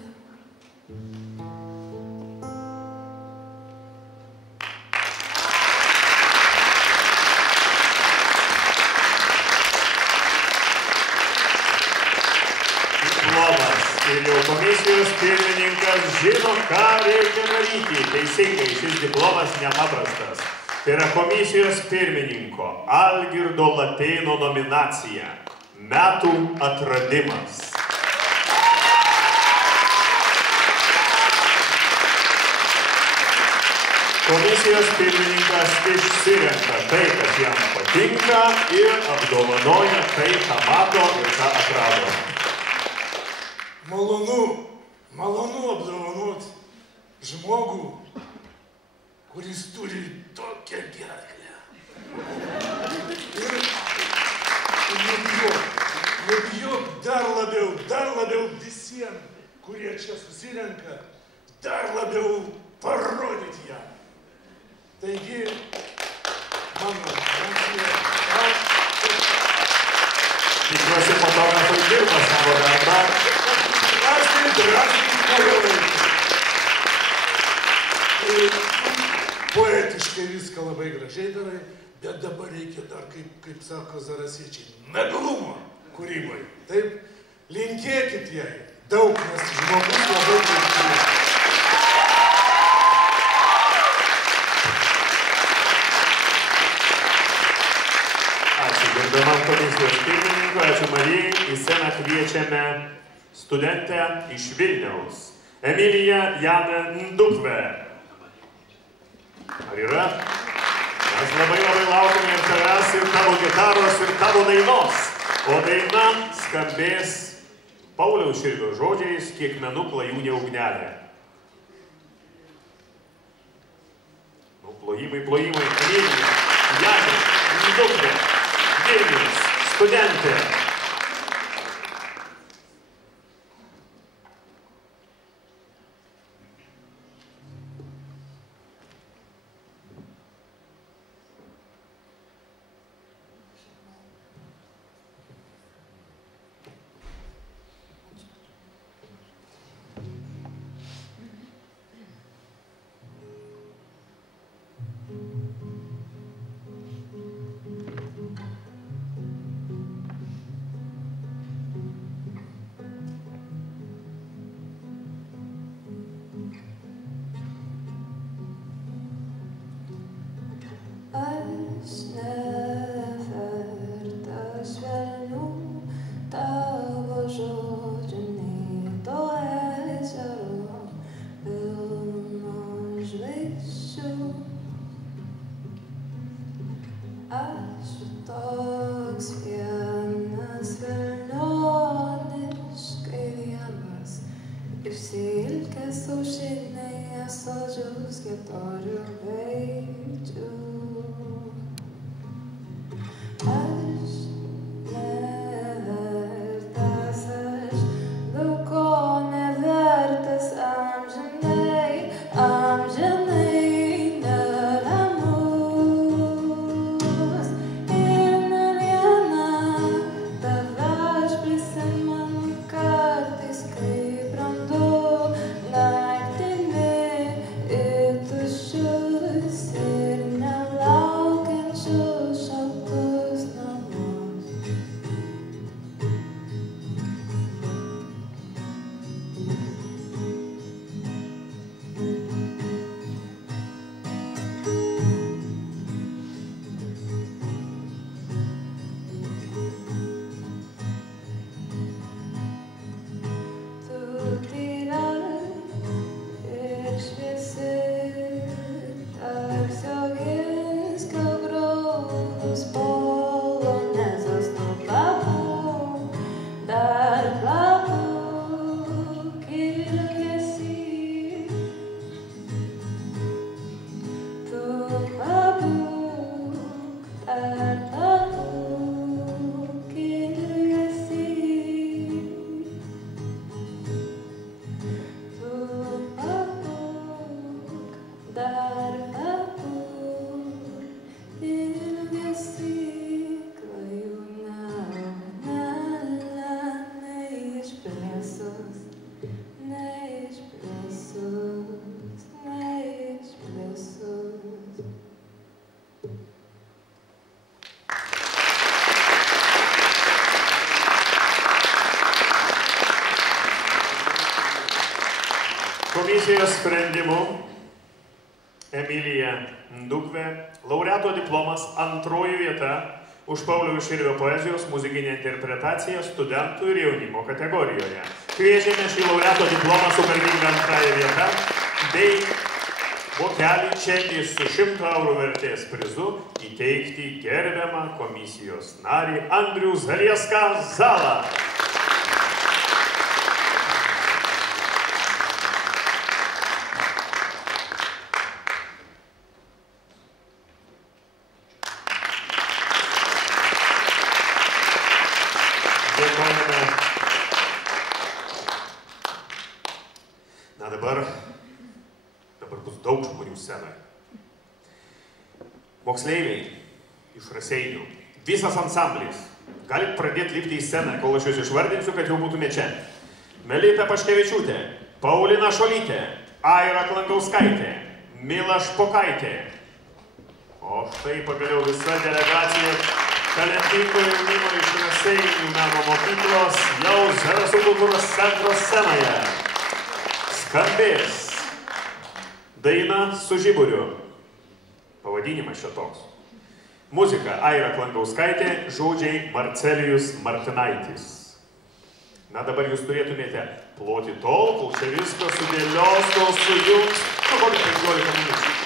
Ir jau komisijos pirmininkas žino, ką reikia daryti. Teisingai, šis diplomas nepaprastas. Tai yra komisijos pirmininko Algirdo Latėno nominacija Metų atradimas. Komisijos pirmininkas išsirenka tai, kas jam patinka ir apdovanoja tai, ką mato ir ką atrado. Malonu apdovanoti žmogų, kuris turi tokią gerklę. Ir nebijok dar labiau visiems, kurie čia susirenka, dar labiau parodyti ją. Taigi, mano rankė, tikiuosi, fotografai dirba savo darbą. Poetiškai viską labai gražiai darai, bet dabar reikia dar, kaip sako zarasiečiai, naglumo kūrybai. Taip, linkėkit jai daug, nes žmogus labai linkėja. Ačiū gerbiamam komisijos pirmininkui, ačiū Marijai. Į sceną kviečiame studentę iš Vilniaus, Emiliją Janą Ndukvę. Ar yra? Mes labai laukiame ir tavęs, ir tavo gitaros, ir tavo dainos. O daina skambės Pauliaus Širvio žodžiais Kiekmenų klajūnė ugnelė. Plojimai, Emilija Janą Ndukvę, Vilnius, studentė. Naktimi it tuščius ir nelaimės. Komisijos sprendimu Emilija Ndukvė, laureato diplomas, antroji vieta už Pauliaus Širvio poezijos muzikinę interpretaciją studentų ir jaunimo kategorijoje. Kviečiame šį laureato diplomą su garbinga antrąją vietą bei vokelį čekį su 100 eurų vertės prizu įteikti gerbiamą komisijos narį Andrių Zalieską Zalą. Na dabar bus daug žmonių scenoje. Moksleiviai iš Raseinių, visas ansamblis, galit pradėti lipti į sceną, kol aš jūs išvardinsiu, kad jau būtume čia. Melita Paškevičiūtė, Paulina Šolytė, Aira Klankauskaitė, Mila Špokaitė. O štai pagaliau visa delegacija talentingo jaunimo iš Raseinių meno mokyklos jau Zarasų kultūros centro scenoje. Skambės daina su žiburiu. Pavadinimas čia toks. Muzika Aira Klankauskaitė, žodžiai Marcelijus Martinaitis. Na dabar jūs turėtumėte ploti tol, kol čia viskas sudėlios, kol sujungs, kokią 15 minučių.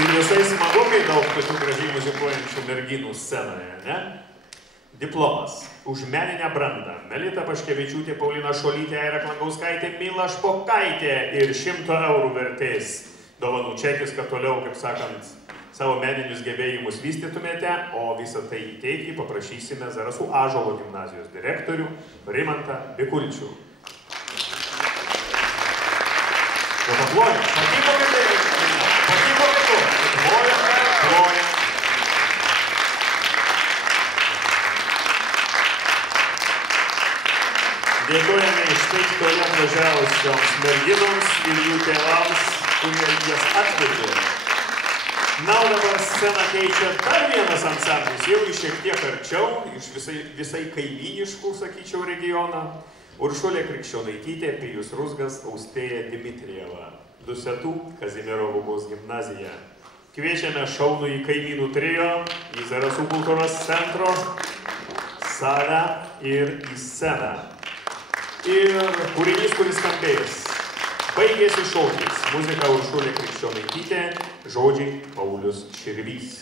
Ir visai smagu, kai daug tokių gražiai muzikuojančių merginų scenoje, ne? Diplomas už meninę brandą. Melita Paškevičiūtė, Paulina Šolytė, Aira Klangauskaitė, Mila Špokaitė ir 100 eurų vertės dovanų čekis, kad toliau, kaip sakant, savo meninius gebėjimus vystytumėte, o visą tai įteikti paprašysime Zarasų Ąžuolo gimnazijos direktorių Rimantą Bikulčių. Paplojam. Patiko, kad tai patiko, kad tu. Plojam. Dėkojame iš taip toli atvažiavusioms merginoms ir jų tėvams, kurie jas atvedė. Na, o dabar sceną keičia dar vienas ansamblis, jau iš šiek tiek arčiau, iš visai kaimyniškų, sakyčiau, regioną. Uršulė Krikščionaitytė, Pijus Ruzgas, Austėja Dimitrijeva, Dusetų, Kazimiero Vugos gimnazija. Kviečiame šaunų į kaimynų trio, į Zarasų kultūros centro salę ir į sceną. Ir kūrinys, kuris skambės, baigėsi šokis, muzika Uršulė Krikščionaitytė, žodžiai Paulius Širvys.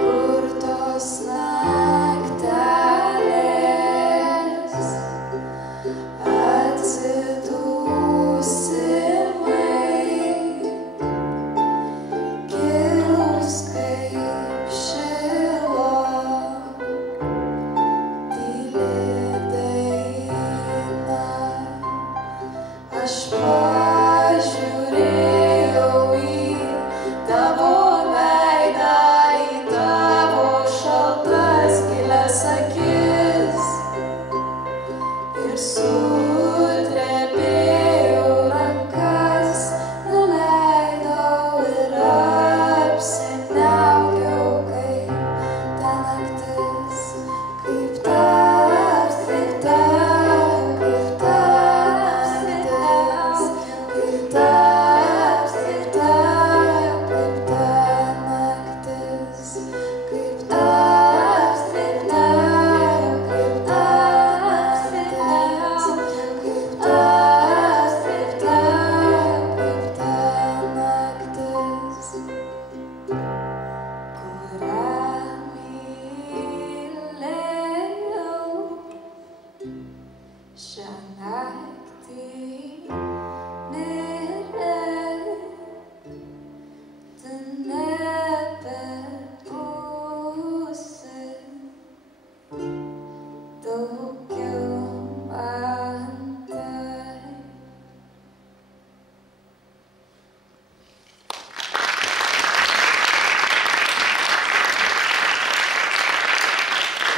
Kur tos naktelės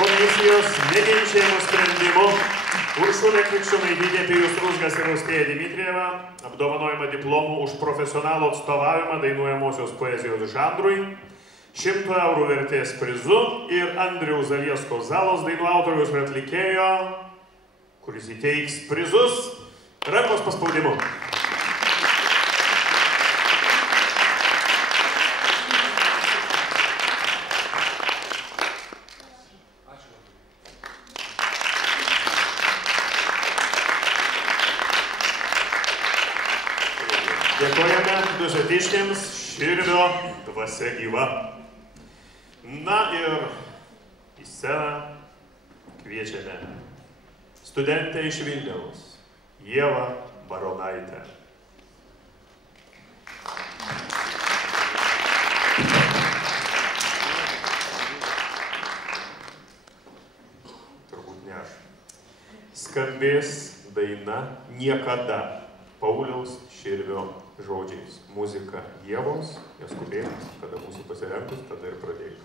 Komisijos neginčiamų sprendimų Uršulė Krikščionaitytė, Pijus Ruzgas ir Austėja Dimitrieva apdovanojama diplomu už profesionalų atstovavimą dainuojamosios poezijos žanrui, 100 eurų vertės prizu ir Andriaus Zaliesko Zalos dainų autoriaus ir atlikėjo, kuris įteiks prizus, rankos paspaudimu. Dėkojame Dužetiškiams, Širvio dvasia gyva. Na ir į sceną kviečiame studentę iš Vilniaus, Ievą Baronaitę. Turbūt ne aš. Skambės daina Niekada Pauliaus Širvio žodžiais. Muzika Ievos, neskubėk, kada mūsų pasirenkus, tada ir pradėk.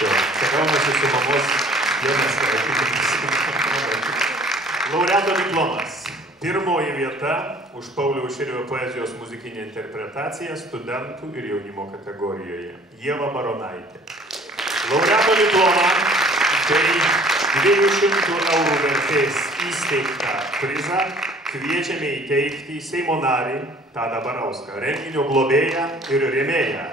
Čia gaunasi su mamos dienos sveikinimas. Laureato diplomas. Pirmoji vieta už Pauliaus Širvio poezijos muzikinę interpretaciją studentų ir jaunimo kategorijoje. Ieva Baronaitė. Laureato diplomą bei 200 eurų vertės įsteigtą prizą kviečiame įteikti Seimo narį Tadą Barauską, renginio globėją ir rėmėją.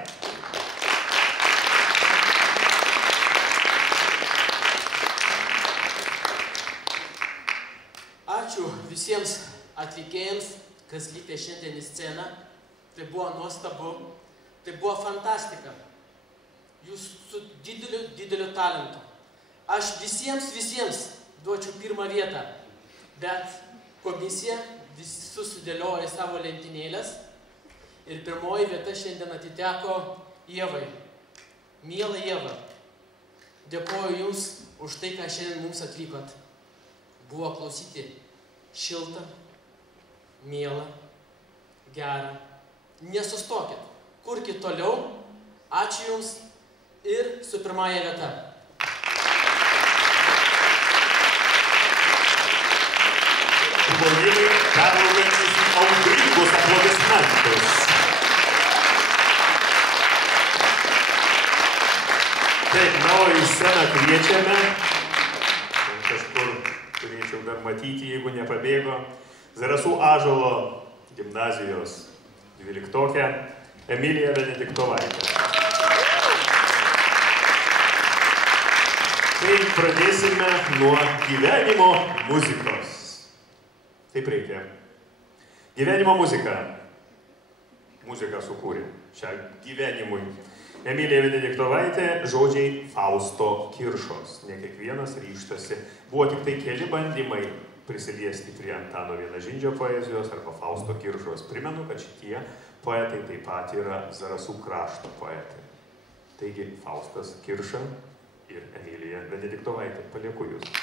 Ačiū visiems atlikėjams, kas lipė šiandien į sceną. Tai buvo nuostabu, tai buvo fantastika. Jūs su dideliu talentu. Aš visiems duočiau pirmą vietą, bet komisija visus sudėliojo į savo lentynėlės ir pirmoji vieta šiandien atiteko Ievai. Miela Ieva, dėkoju Jums už tai, ką šiandien mums atvykot. Buvo klausyti šilta, miela, gera. Nesustokit, kurkit toliau. Ačiū Jums ir su pirmąja vieta. Žmonėmi perlaukiančius audringus aplodismentus. Taip, na, o į sceną kviečiame, kažkur turėčiau dar matyti, jeigu nepabėgo, Zarasų Ąžuolo gimnazijos 12-okę Emiliją Benediktovaitę. Tai pradėsime nuo gyvenimo muzikos. Taip reikia. Gyvenimo muzika. Muziką sukūrė šią gyvenimui. Emilija Benediktovaitė, žodžiai Fausto Kiršos. Ne kiekvienas ryžtasi. Buvo tik tai keli bandymai prisiliesti prie Antano Vienažindžio poezijos arba Fausto Kiršos. Primenu, kad šitie poetai taip pat yra Zarasų krašto poetai. Taigi Faustas Kirša ir Emilija Benediktovaitė. Palieku Jūs.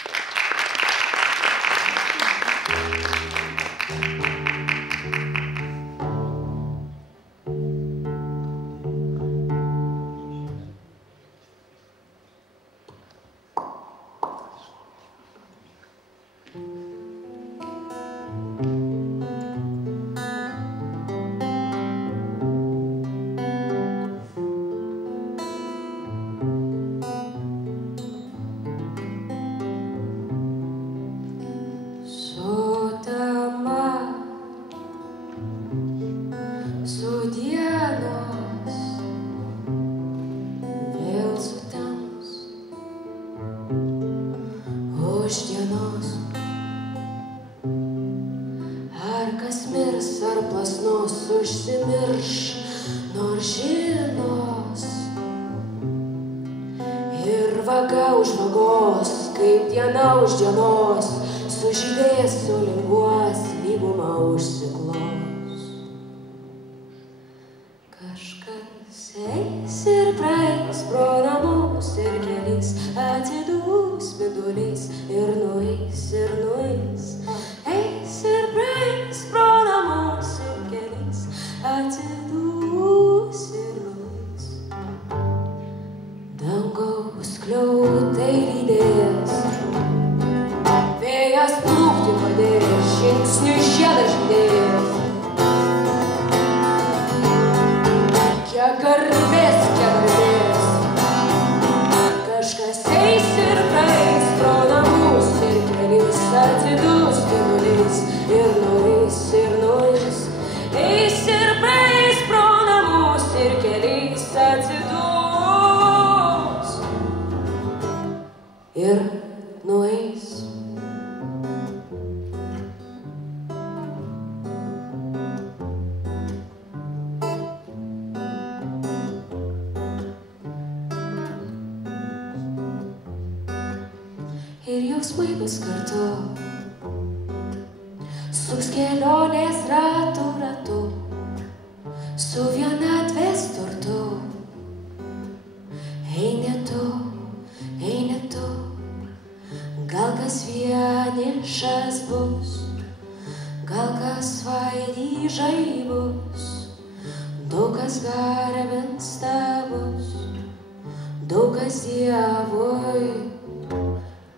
daug kas Dievui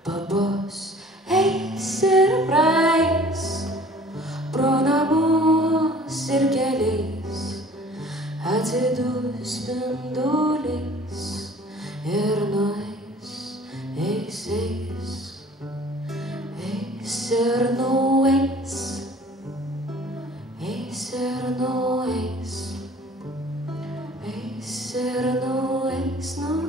pabus, eis ir praeis pro namus ir keliais, atsidus spinduliais ir nueis, eis, eis, eis ir nueis, eis ir nueis, eis ir nueis, nueis.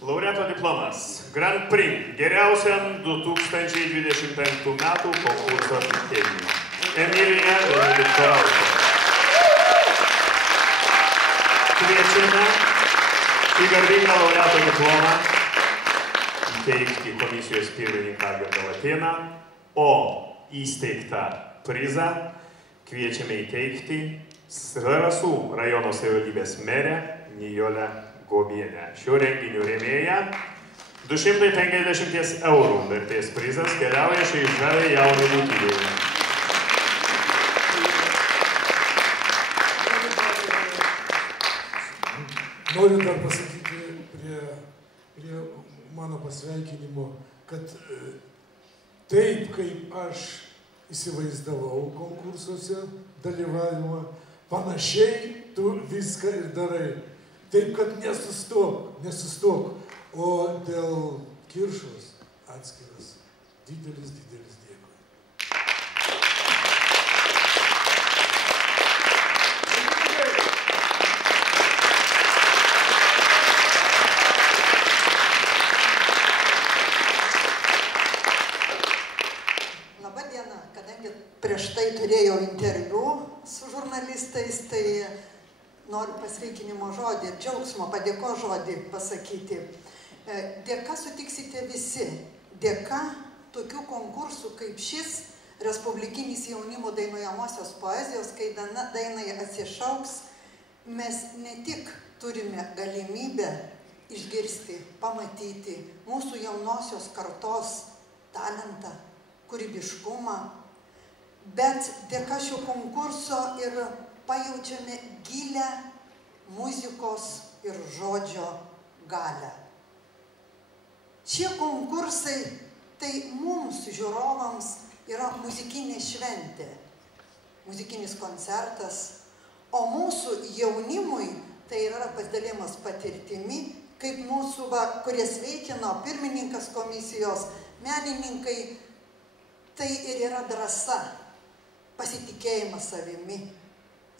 Laureato diplomas Grand Prix geriausiam 2025 metų konkurso atlikėjui Emilija Viktoraitė. Kviečiame į garbingą laureato diplomą įteikti komisijos pirmininką Algirdą Latėną, o įsteigtą prizą kviečiame įteikti Zarasų rajono savivaldybės merę Nijolę Gobienę. Šio renginio rėmėja 250 eurų vertės prizas keliauja šiai žaliai jaunai būtybei. Noriu dar pasakyti prie mano pasveikinimo, kad taip, kaip aš įsivaizdavau konkursuose dalyvavimą, panašiai tu viską ir darai. Taip, kad nesustok. O dėl Kiršos atskiras didelis dėkui. Labą dieną, kadangi prieš tai turėjau interviu su žurnalistais, tai noriu pasveikinimo žodį, džiaugsmo, padėko žodį pasakyti. Dėka sutiksite visi. Dėka tokių konkursų kaip šis Respublikinis jaunimo dainuojamosios poezijos, kai dainai atsišauks, mes ne tik turime galimybę išgirsti, pamatyti mūsų jaunosios kartos talentą, kūrybiškumą, bet dėka šio konkurso ir pajaučiame gilę muzikos ir žodžio galią. Šie konkursai tai mums, žiūrovams, yra muzikinė šventė, muzikinis koncertas, o mūsų jaunimui tai yra pasidalimas patirtimi, kaip mūsų, kurie sveikino pirmininkas komisijos, menininkai, tai ir yra drąsa, pasitikėjimas savimi,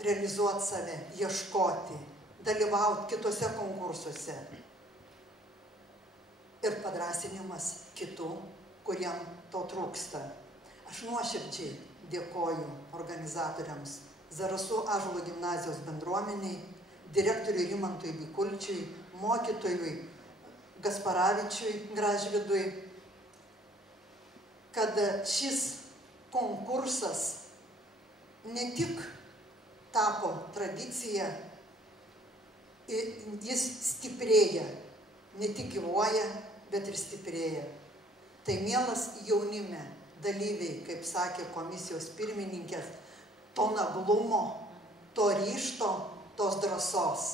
realizuoti save, ieškoti, dalyvauti kitose konkursuose. Ir padrąsinimas kitų, kuriem to trūksta. Aš nuoširdžiai dėkoju organizatoriams, Zarasų Ąžuolo gimnazijos bendruomeniai, direktoriui Rimantui Bikulčiui, mokytojui Gasparavičiui Gražvidui, kad šis konkursas ne tik tapo tradicija, jis stiprėja, ne tik gyvuoja, bet ir stiprėja. Tai mielas jaunime dalyviai, kaip sakė komisijos pirmininkės, to naglumo, to ryžto, tos drąsos.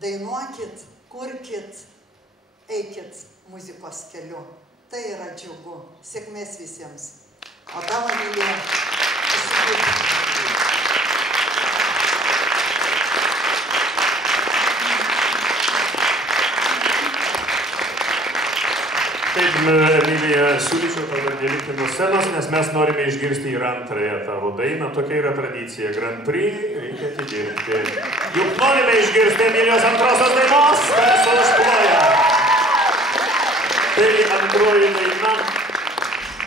Dainuokit, kurkit, eikit muzikos keliu. Tai yra džiugu. Sėkmės visiems. O tavo Emilija, įsikūrė. Taip, Emilija, siūlyčiau tada nelikti nuo scenos, nes mes norime išgirsti ir antrąją tavo dainą. Tokia yra tradicija. Grand Prix reikia atidirbti. Juk norime išgirsti Emilijos antrosios dainos, kas užploja. Tai antroji daina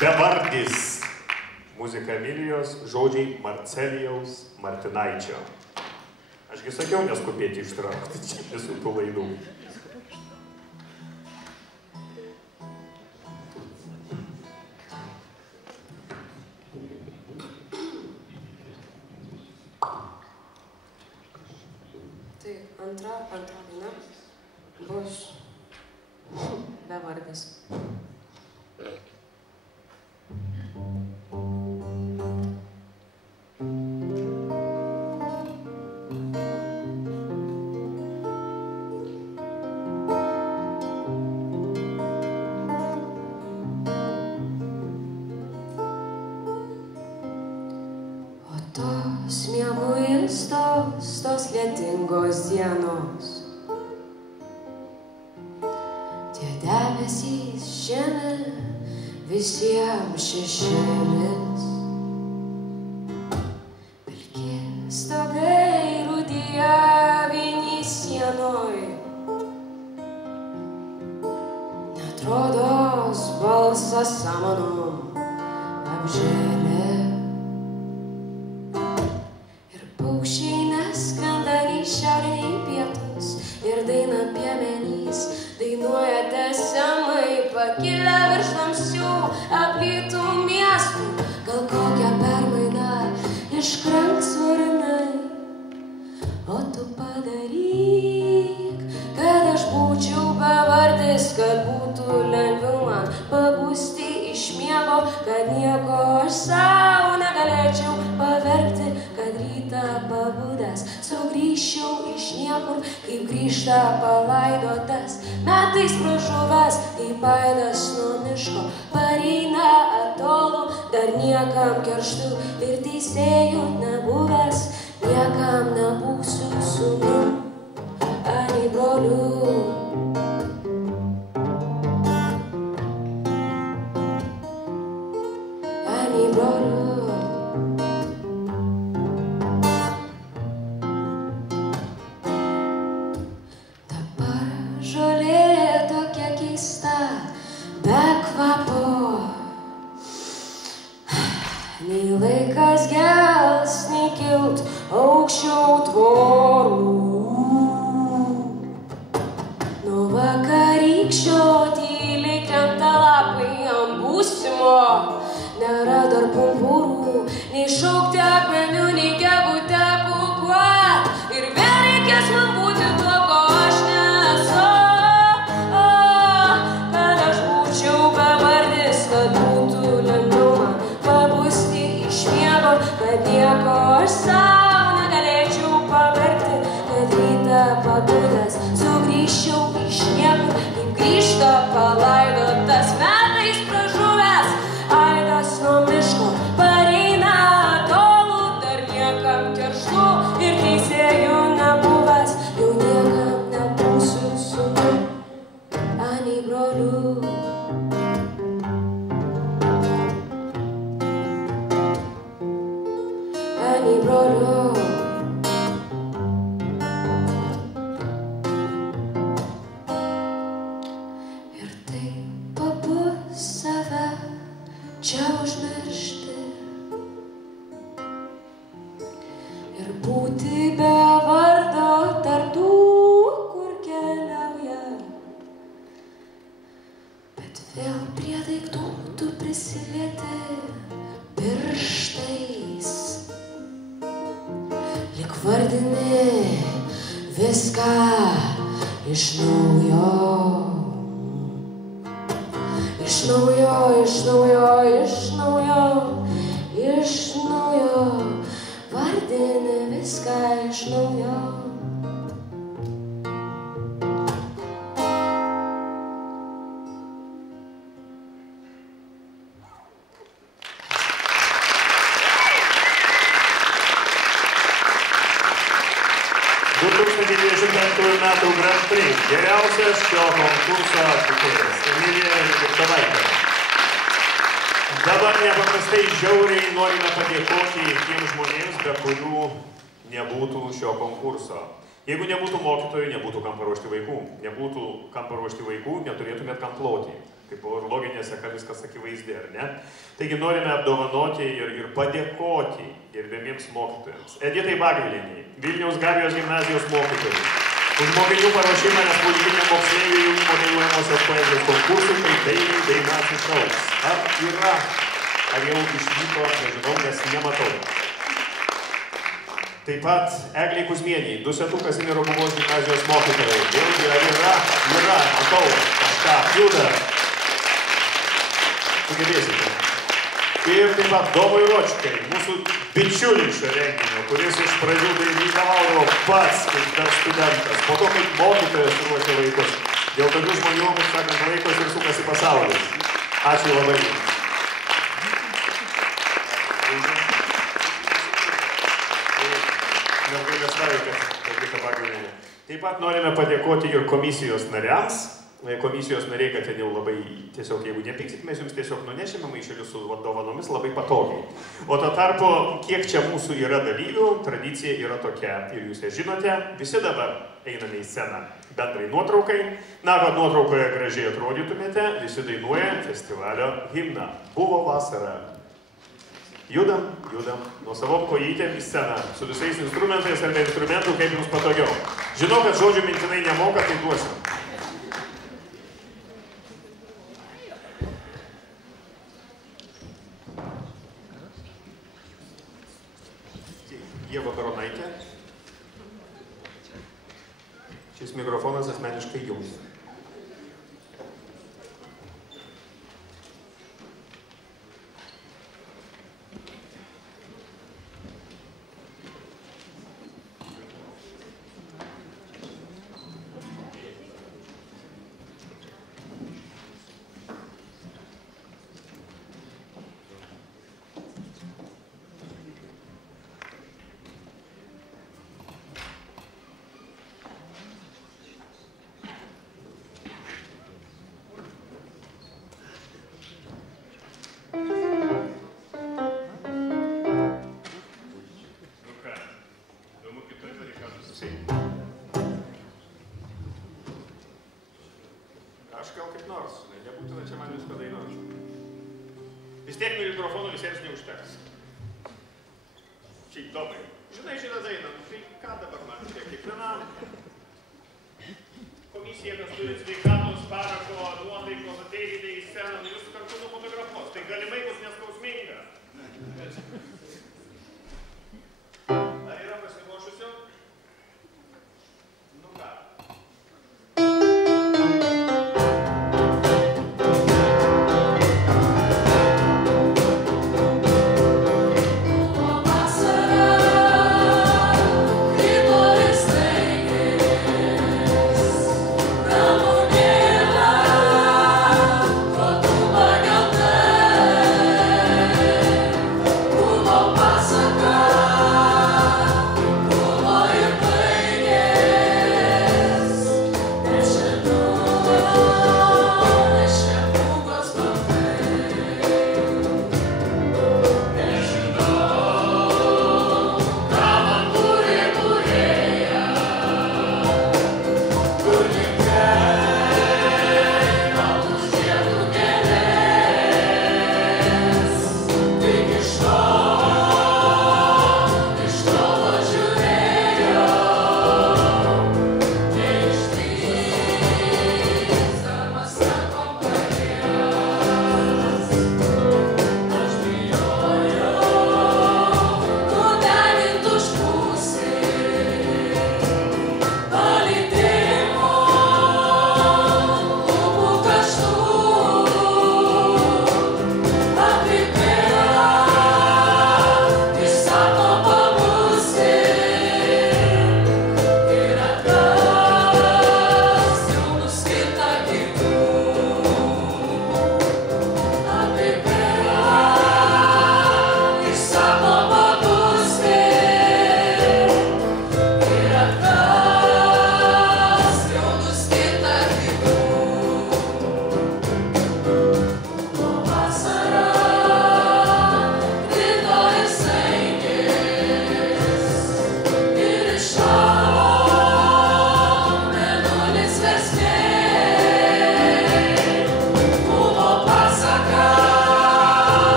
Bevardis. Muzika Emilijos, žodžiai Marcelijaus Martinaičio. Ašgi sakiau neskubėti ištraukti visų tų laidų. Antra daina bus bevardis. Tos lietingos dienos, tie debesys žemė visiems šešėlis, pilki stogai rūdija vieni sienoj, neatrodos balsas samanų apžėlė. Paukščiai neskrenda nei šiaurė, nei pietus ir daina piemenys dainuoja tęsiamai pakilę virš tamsių aplytų miestų. Gal kokią permainą iškranks varnai, o tu padaryk, kad aš būčiau bevardis, kad būtų lengviau man pabusti iš miego, kad nieko aš sau negalėčiau paverkti, kad rytą pabudęs sugrįžčiau iš niekur, kaip grįžta palaidotas, metais pražuvęs, kaip aidas nuo miško pareina atolų, dar niekam kerštu ir teisėjų nebuvęs, niekam nebūsiu sūnum, ani broliu. Nei laikas gels, nei kilt aukščiau tvorų. Nuo vakarykščio tyliai krenta lapai ant būsimo. Nėra dar pumpurų, nei šaukti akmenių, nei gegutę pūkuot. Ir vėl reikės man būti tuo, ko aš nesu. Kad aš būčiau bevardis, kad būtų lengviau man pabusti iš miego, kad nieko aš sau negalėčiau paverkti, kad rytą pabudęs sugrįžčiau iš niekur, kaip grįžta palaidotas, metais pražuvęs aidas nuo miško pareina atolų, dar niekam kerštu ir teisėjų nebuvęs, jau niekam nebūsiu sūnum, ani broliu. Ani broliu. Ir taip pabus save čia užmiršti ir būti be vardo tarp tų, kur keliauja, bet vėl prie daiktų tu prisilieti pirštais. Lik vardini viską iš naujo, iš naujo, iš naujo, iš naujo, iš naujo, vardini viską iš naujo. Metų Grand Prix. Geriausias šio konkurso atlikėjas Emilija Viktavaitė. Dabar nepaprastai žiauriai norime padėkoti tiems žmonėms, be kurių nebūtų šio konkurso. Jeigu nebūtų mokytojų, nebūtų kam paruošti vaikų. Nebūtų kam paruošti vaikų, neturėtumėt kam ploti. Kaip loginė seka viskas akivaizdė, ar ne? Taigi norime apdovanoti ir padėkoti gerbėmiems mokytojams. Editai Bagvilienei, Vilniaus Gabijos gimnazijos mokytojai, už mokinių paruošimą respublikiniam moksleivių jaunimo dainuojamosios poezijos konkursui, tai dainiai daina išaugs. Ar yra, ar jau išvyko, nežinau, nes nematau. Taip pat Eglei Kuzmieniai, Dusetų Kazimiero Būgos gimnazijos mokytojai. Vėlgi, yra, matau, kažką juda. Sugebėsite. Ir taip pat Domui Ročkai, mūsų bičiulis šio renginio, kuris iš pradžių tai reikalaudavo pats kaip dar studentas, po to kaip mokytojas ruošė vaikus. Dėl tokių žmonių, kaip sakant, laikos ir sukasi pasaulis. Ačiū labai. Taip pat norime padėkoti ir komisijos nariams. Komisijos nariai, kad ten jau labai, tiesiog jeigu nepyksit, mes jums tiesiog nunešime maišelius su dovanomis labai patogiai. O to tarpu, kiek čia mūsų yra dalyvių, tradicija yra tokia, ir jūs ją žinote, visi dabar einame į sceną bendrai nuotraukai. Na, kad nuotraukoje gražiai atrodytumėte, visi dainuoja festivalio himną. Buvo vasara. Judam, nuo savom kojytėm į sceną, su visais instrumentais ar be instrumentų, kaip jums patogiau. Žinau, kad žodžių mintinai nemoka, tai duosim. Ieva Baronaitė. Šis mikrofonas asmeniškai jums. Aš gal kaip nors, nebūtina čia man visko dainuoti. Vis tiek mikrofonų visiems neužteks. Šiaip Domai, žinai šitą dainą, tai ką dabar man čia kiekvienam? Komisija, kas turi sveikatos, parako, nuotaikos, ateikite į sceną, jūs kartu nufotografuos, tai galimai bus neskausminga. Ar yra pasiruošusio? Nu ką? Oh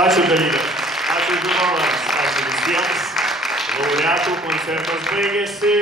Ačiū dalyviams, ačiū žiūrovams, ačiū visiems. Laureatų koncertas baigėsi.